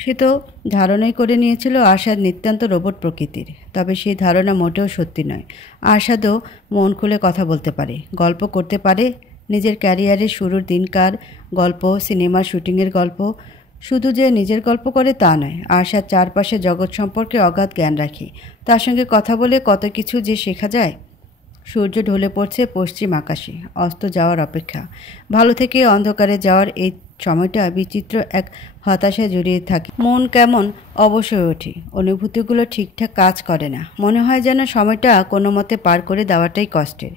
সে তো ধারণাই করে নিয়েছিল আরশাদ নিতান্ত রোবট প্রকৃতির। তবে সেই ধারণা মোটেও সত্যি নয়। আরশাদও মন খুলে কথা বলতে পারে, গল্প করতে পারে। নিজের ক্যারিয়ারের শুরুর দিনকার গল্প, সিনেমার শুটিংয়ের গল্প। শুধু যে নিজের গল্প করে তা নয়, আরশাদ চারপাশে জগৎ সম্পর্কে অগাধ জ্ঞান রাখে। তার সঙ্গে কথা বলে কত কিছু যে শেখা যায়। সূর্য ঢলে পড়ছে পশ্চিম আকাশে, অস্ত যাওয়ার অপেক্ষা। ভালো থেকে অন্ধকারে যাওয়ার এই সময়টা বিচিত্র এক হতাশায় জড়িয়ে থাকে। মন কেমন অবশ হয়ে ওঠে, অনুভূতিগুলো ঠিকঠাক কাজ করে না। মনে হয় যেন সময়টা কোনো মতে পার করে দেওয়াটাই কষ্টের।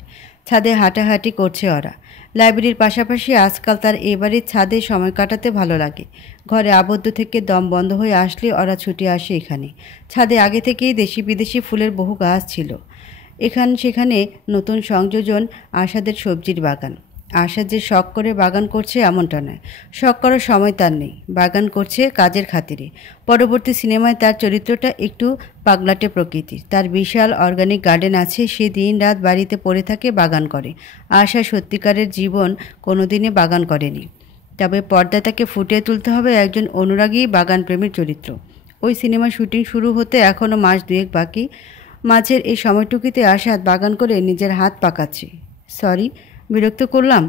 ছাদে হাঁটাহাঁটি করছে ওরা। লাইব্রেরির পাশাপাশি আজকাল তার এই বাড়ির ছাদে সময় কাটাতে ভালো লাগে। ঘরে আবদ্ধ থেকে দম বন্ধ হয়ে আসলে ওরা ছুটে আসে এখানে। ছাদে আগে থেকেই দেশি বিদেশি ফুলের বহু গাছ ছিল। সেখানে নতুন সংযোজন আরশাদের সবজির বাগান। আরশাদ যে শখ করে বাগান করছে এমনটা নয়, শখ করার সময় তার নেই। বাগান করছে কাজের খাতিরে। পরবর্তী সিনেমায় তার চরিত্রটা একটু পাগলাটে প্রকৃতির। তার বিশাল অর্গানিক গার্ডেন আছে, সে দিন রাত বাড়িতে পড়ে থাকে, বাগান করে। আরশা সত্যিকারের জীবন কোনোদিনই বাগান করেনি। তবে পর্দায় তাকে ফুটিয়ে তুলতে হবে একজন অনুরাগী বাগানপ্রেমীর চরিত্র। ওই সিনেমার শুটিং শুরু হতে এখনও মাস 2 বাকি। মাঝের এই সময়টুকুতে আরশাদ বাগান করে নিজের হাত পাকাচ্ছে। সরি, বিরক্ত করলাম?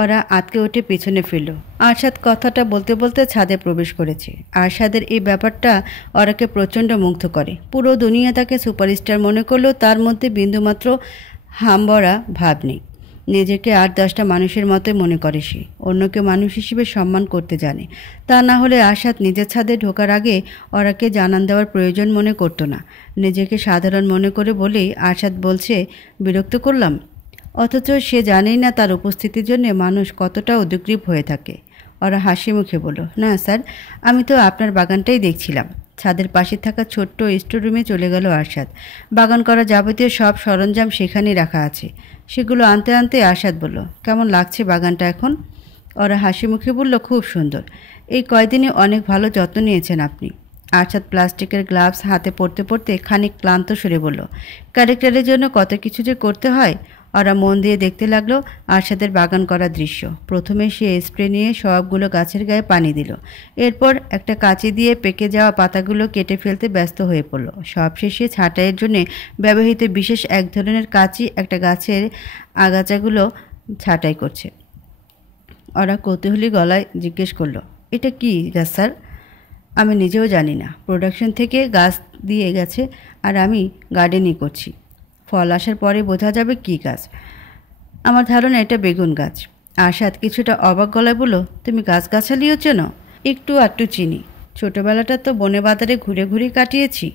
ওরা আটকে উঠে পেছনে ফিরল। আরশাদ কথাটা বলতে বলতে ছাদে প্রবেশ করেছে। আরশাদের এই ব্যাপারটা ওরাকে প্রচণ্ড মুগ্ধ করে। পুরো দুনিয়া তাকে সুপারস্টার মনে করলেও তার মধ্যে বিন্দুমাত্র হামবড়া ভাব নেই। নিজেকে 8-10টা মানুষের মতোই মনে করে সে। অন্যকে মানুষ হিসেবে সম্মান করতে জানে। তা না হলে আরশাদ নিজের ছাদে ঢোকার আগে ওরাকে জানান দেওয়ার প্রয়োজন মনে করতো না। নিজেকে সাধারণ মনে করে বলেই আরশাদ বলছে, বিরক্ত করলাম? অথচ সে জানেই না তার উপস্থিতির জন্য মানুষ কতটা উদ্গ্রীব হয়ে থাকে। ওরা হাসি মুখে বলল, না স্যার, আমি তো আপনার বাগানটাই দেখছিলাম। ছাদের পাশে থাকা ছোট্ট স্টোররুমে চলে গেল আরশাদ। বাগান করা যাবতীয় সব সরঞ্জাম সেখানেই রাখা আছে। সেগুলো আনতে আনতে আরশাদ বলল, কেমন লাগছে বাগানটা এখন? ওরা হাসি মুখে বলল, খুব সুন্দর। এই কয়দিনে অনেক ভালো যত্ন নিয়েছেন আপনি। আরশাদ প্লাস্টিকের গ্লাভস হাতে পড়তে পড়তে খানিক ক্লান্ত সুরে বলল, ক্যারেক্টারের জন্য কত কিছু যে করতে হয়। ওরা মন দিয়ে দেখতে লাগলো আরশাদের বাগান করার দৃশ্য। প্রথমে সে স্প্রে নিয়ে সবগুলো গাছের গায়ে পানি দিল। এরপর একটা কাঁচি দিয়ে পেকে যাওয়া পাতাগুলো কেটে ফেলতে ব্যস্ত হয়ে পড়ল। সবশেষে ছাঁটাইয়ের জন্য ব্যবহৃত বিশেষ এক ধরনের কাঁচি একটা গাছের আগাছাগুলো ছাঁটাই করছে। ওরা কৌতূহলী গলায় জিজ্ঞেস করলো, এটা কি গাছ স্যার? আমি নিজেও জানি না। প্রোডাকশন থেকে গাছ দিয়ে গেছে আর আমি গার্ডেনিং করছি। ফল আসার পরে বোঝা যাবে কী গাছ। আমার ধারণা এটা বেগুন গাছ। আরশাদ কিছুটা অবাক গলায় বলল, তুমি গাছগাছালিও চেনো? একটু আধটু চিনি। ছোটোবেলাটা তো বনে বাজারে ঘুরে ঘুরে কাটিয়েছি।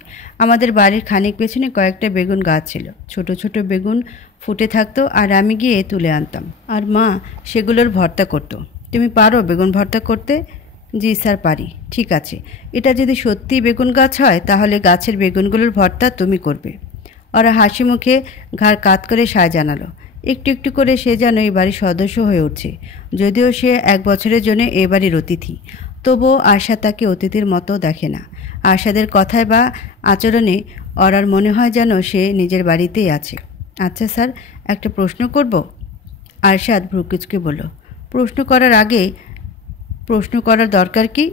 আমাদের বাড়ির খানিক পেছনে কয়েকটা বেগুন গাছ ছিল। ছোট ছোট বেগুন ফুটে থাকতো আর আমি গিয়ে তুলে আনতাম। আর মা সেগুলোর ভর্তা করতো। তুমি পারো বেগুন ভর্তা করতে? জি স্যার, পারি। ঠিক আছে, এটা যদি সত্যি বেগুন গাছ হয় তাহলে গাছের বেগুনগুলোর ভর্তা তুমি করবে। ওরা হাসি মুখে ঘাড় কাত করে সায় জানালো। একটু একটু করে সে যেন এই বাড়ির সদস্য হয়ে উঠছে। যদিও সে 1 বছরের জন্য এ বাড়ির অতিথি, তবুও আরশাদ তাকে অতিথির মতো দেখে না। আরশাদের কথায় বা আচরণে ওরার মনে হয় যেন সে নিজের বাড়িতেই আছে। আচ্ছা স্যার, একটা প্রশ্ন করব? আরশাদ ভ্রুকুচকে বলল, প্রশ্ন করার আগে প্রশ্ন করার দরকার কি?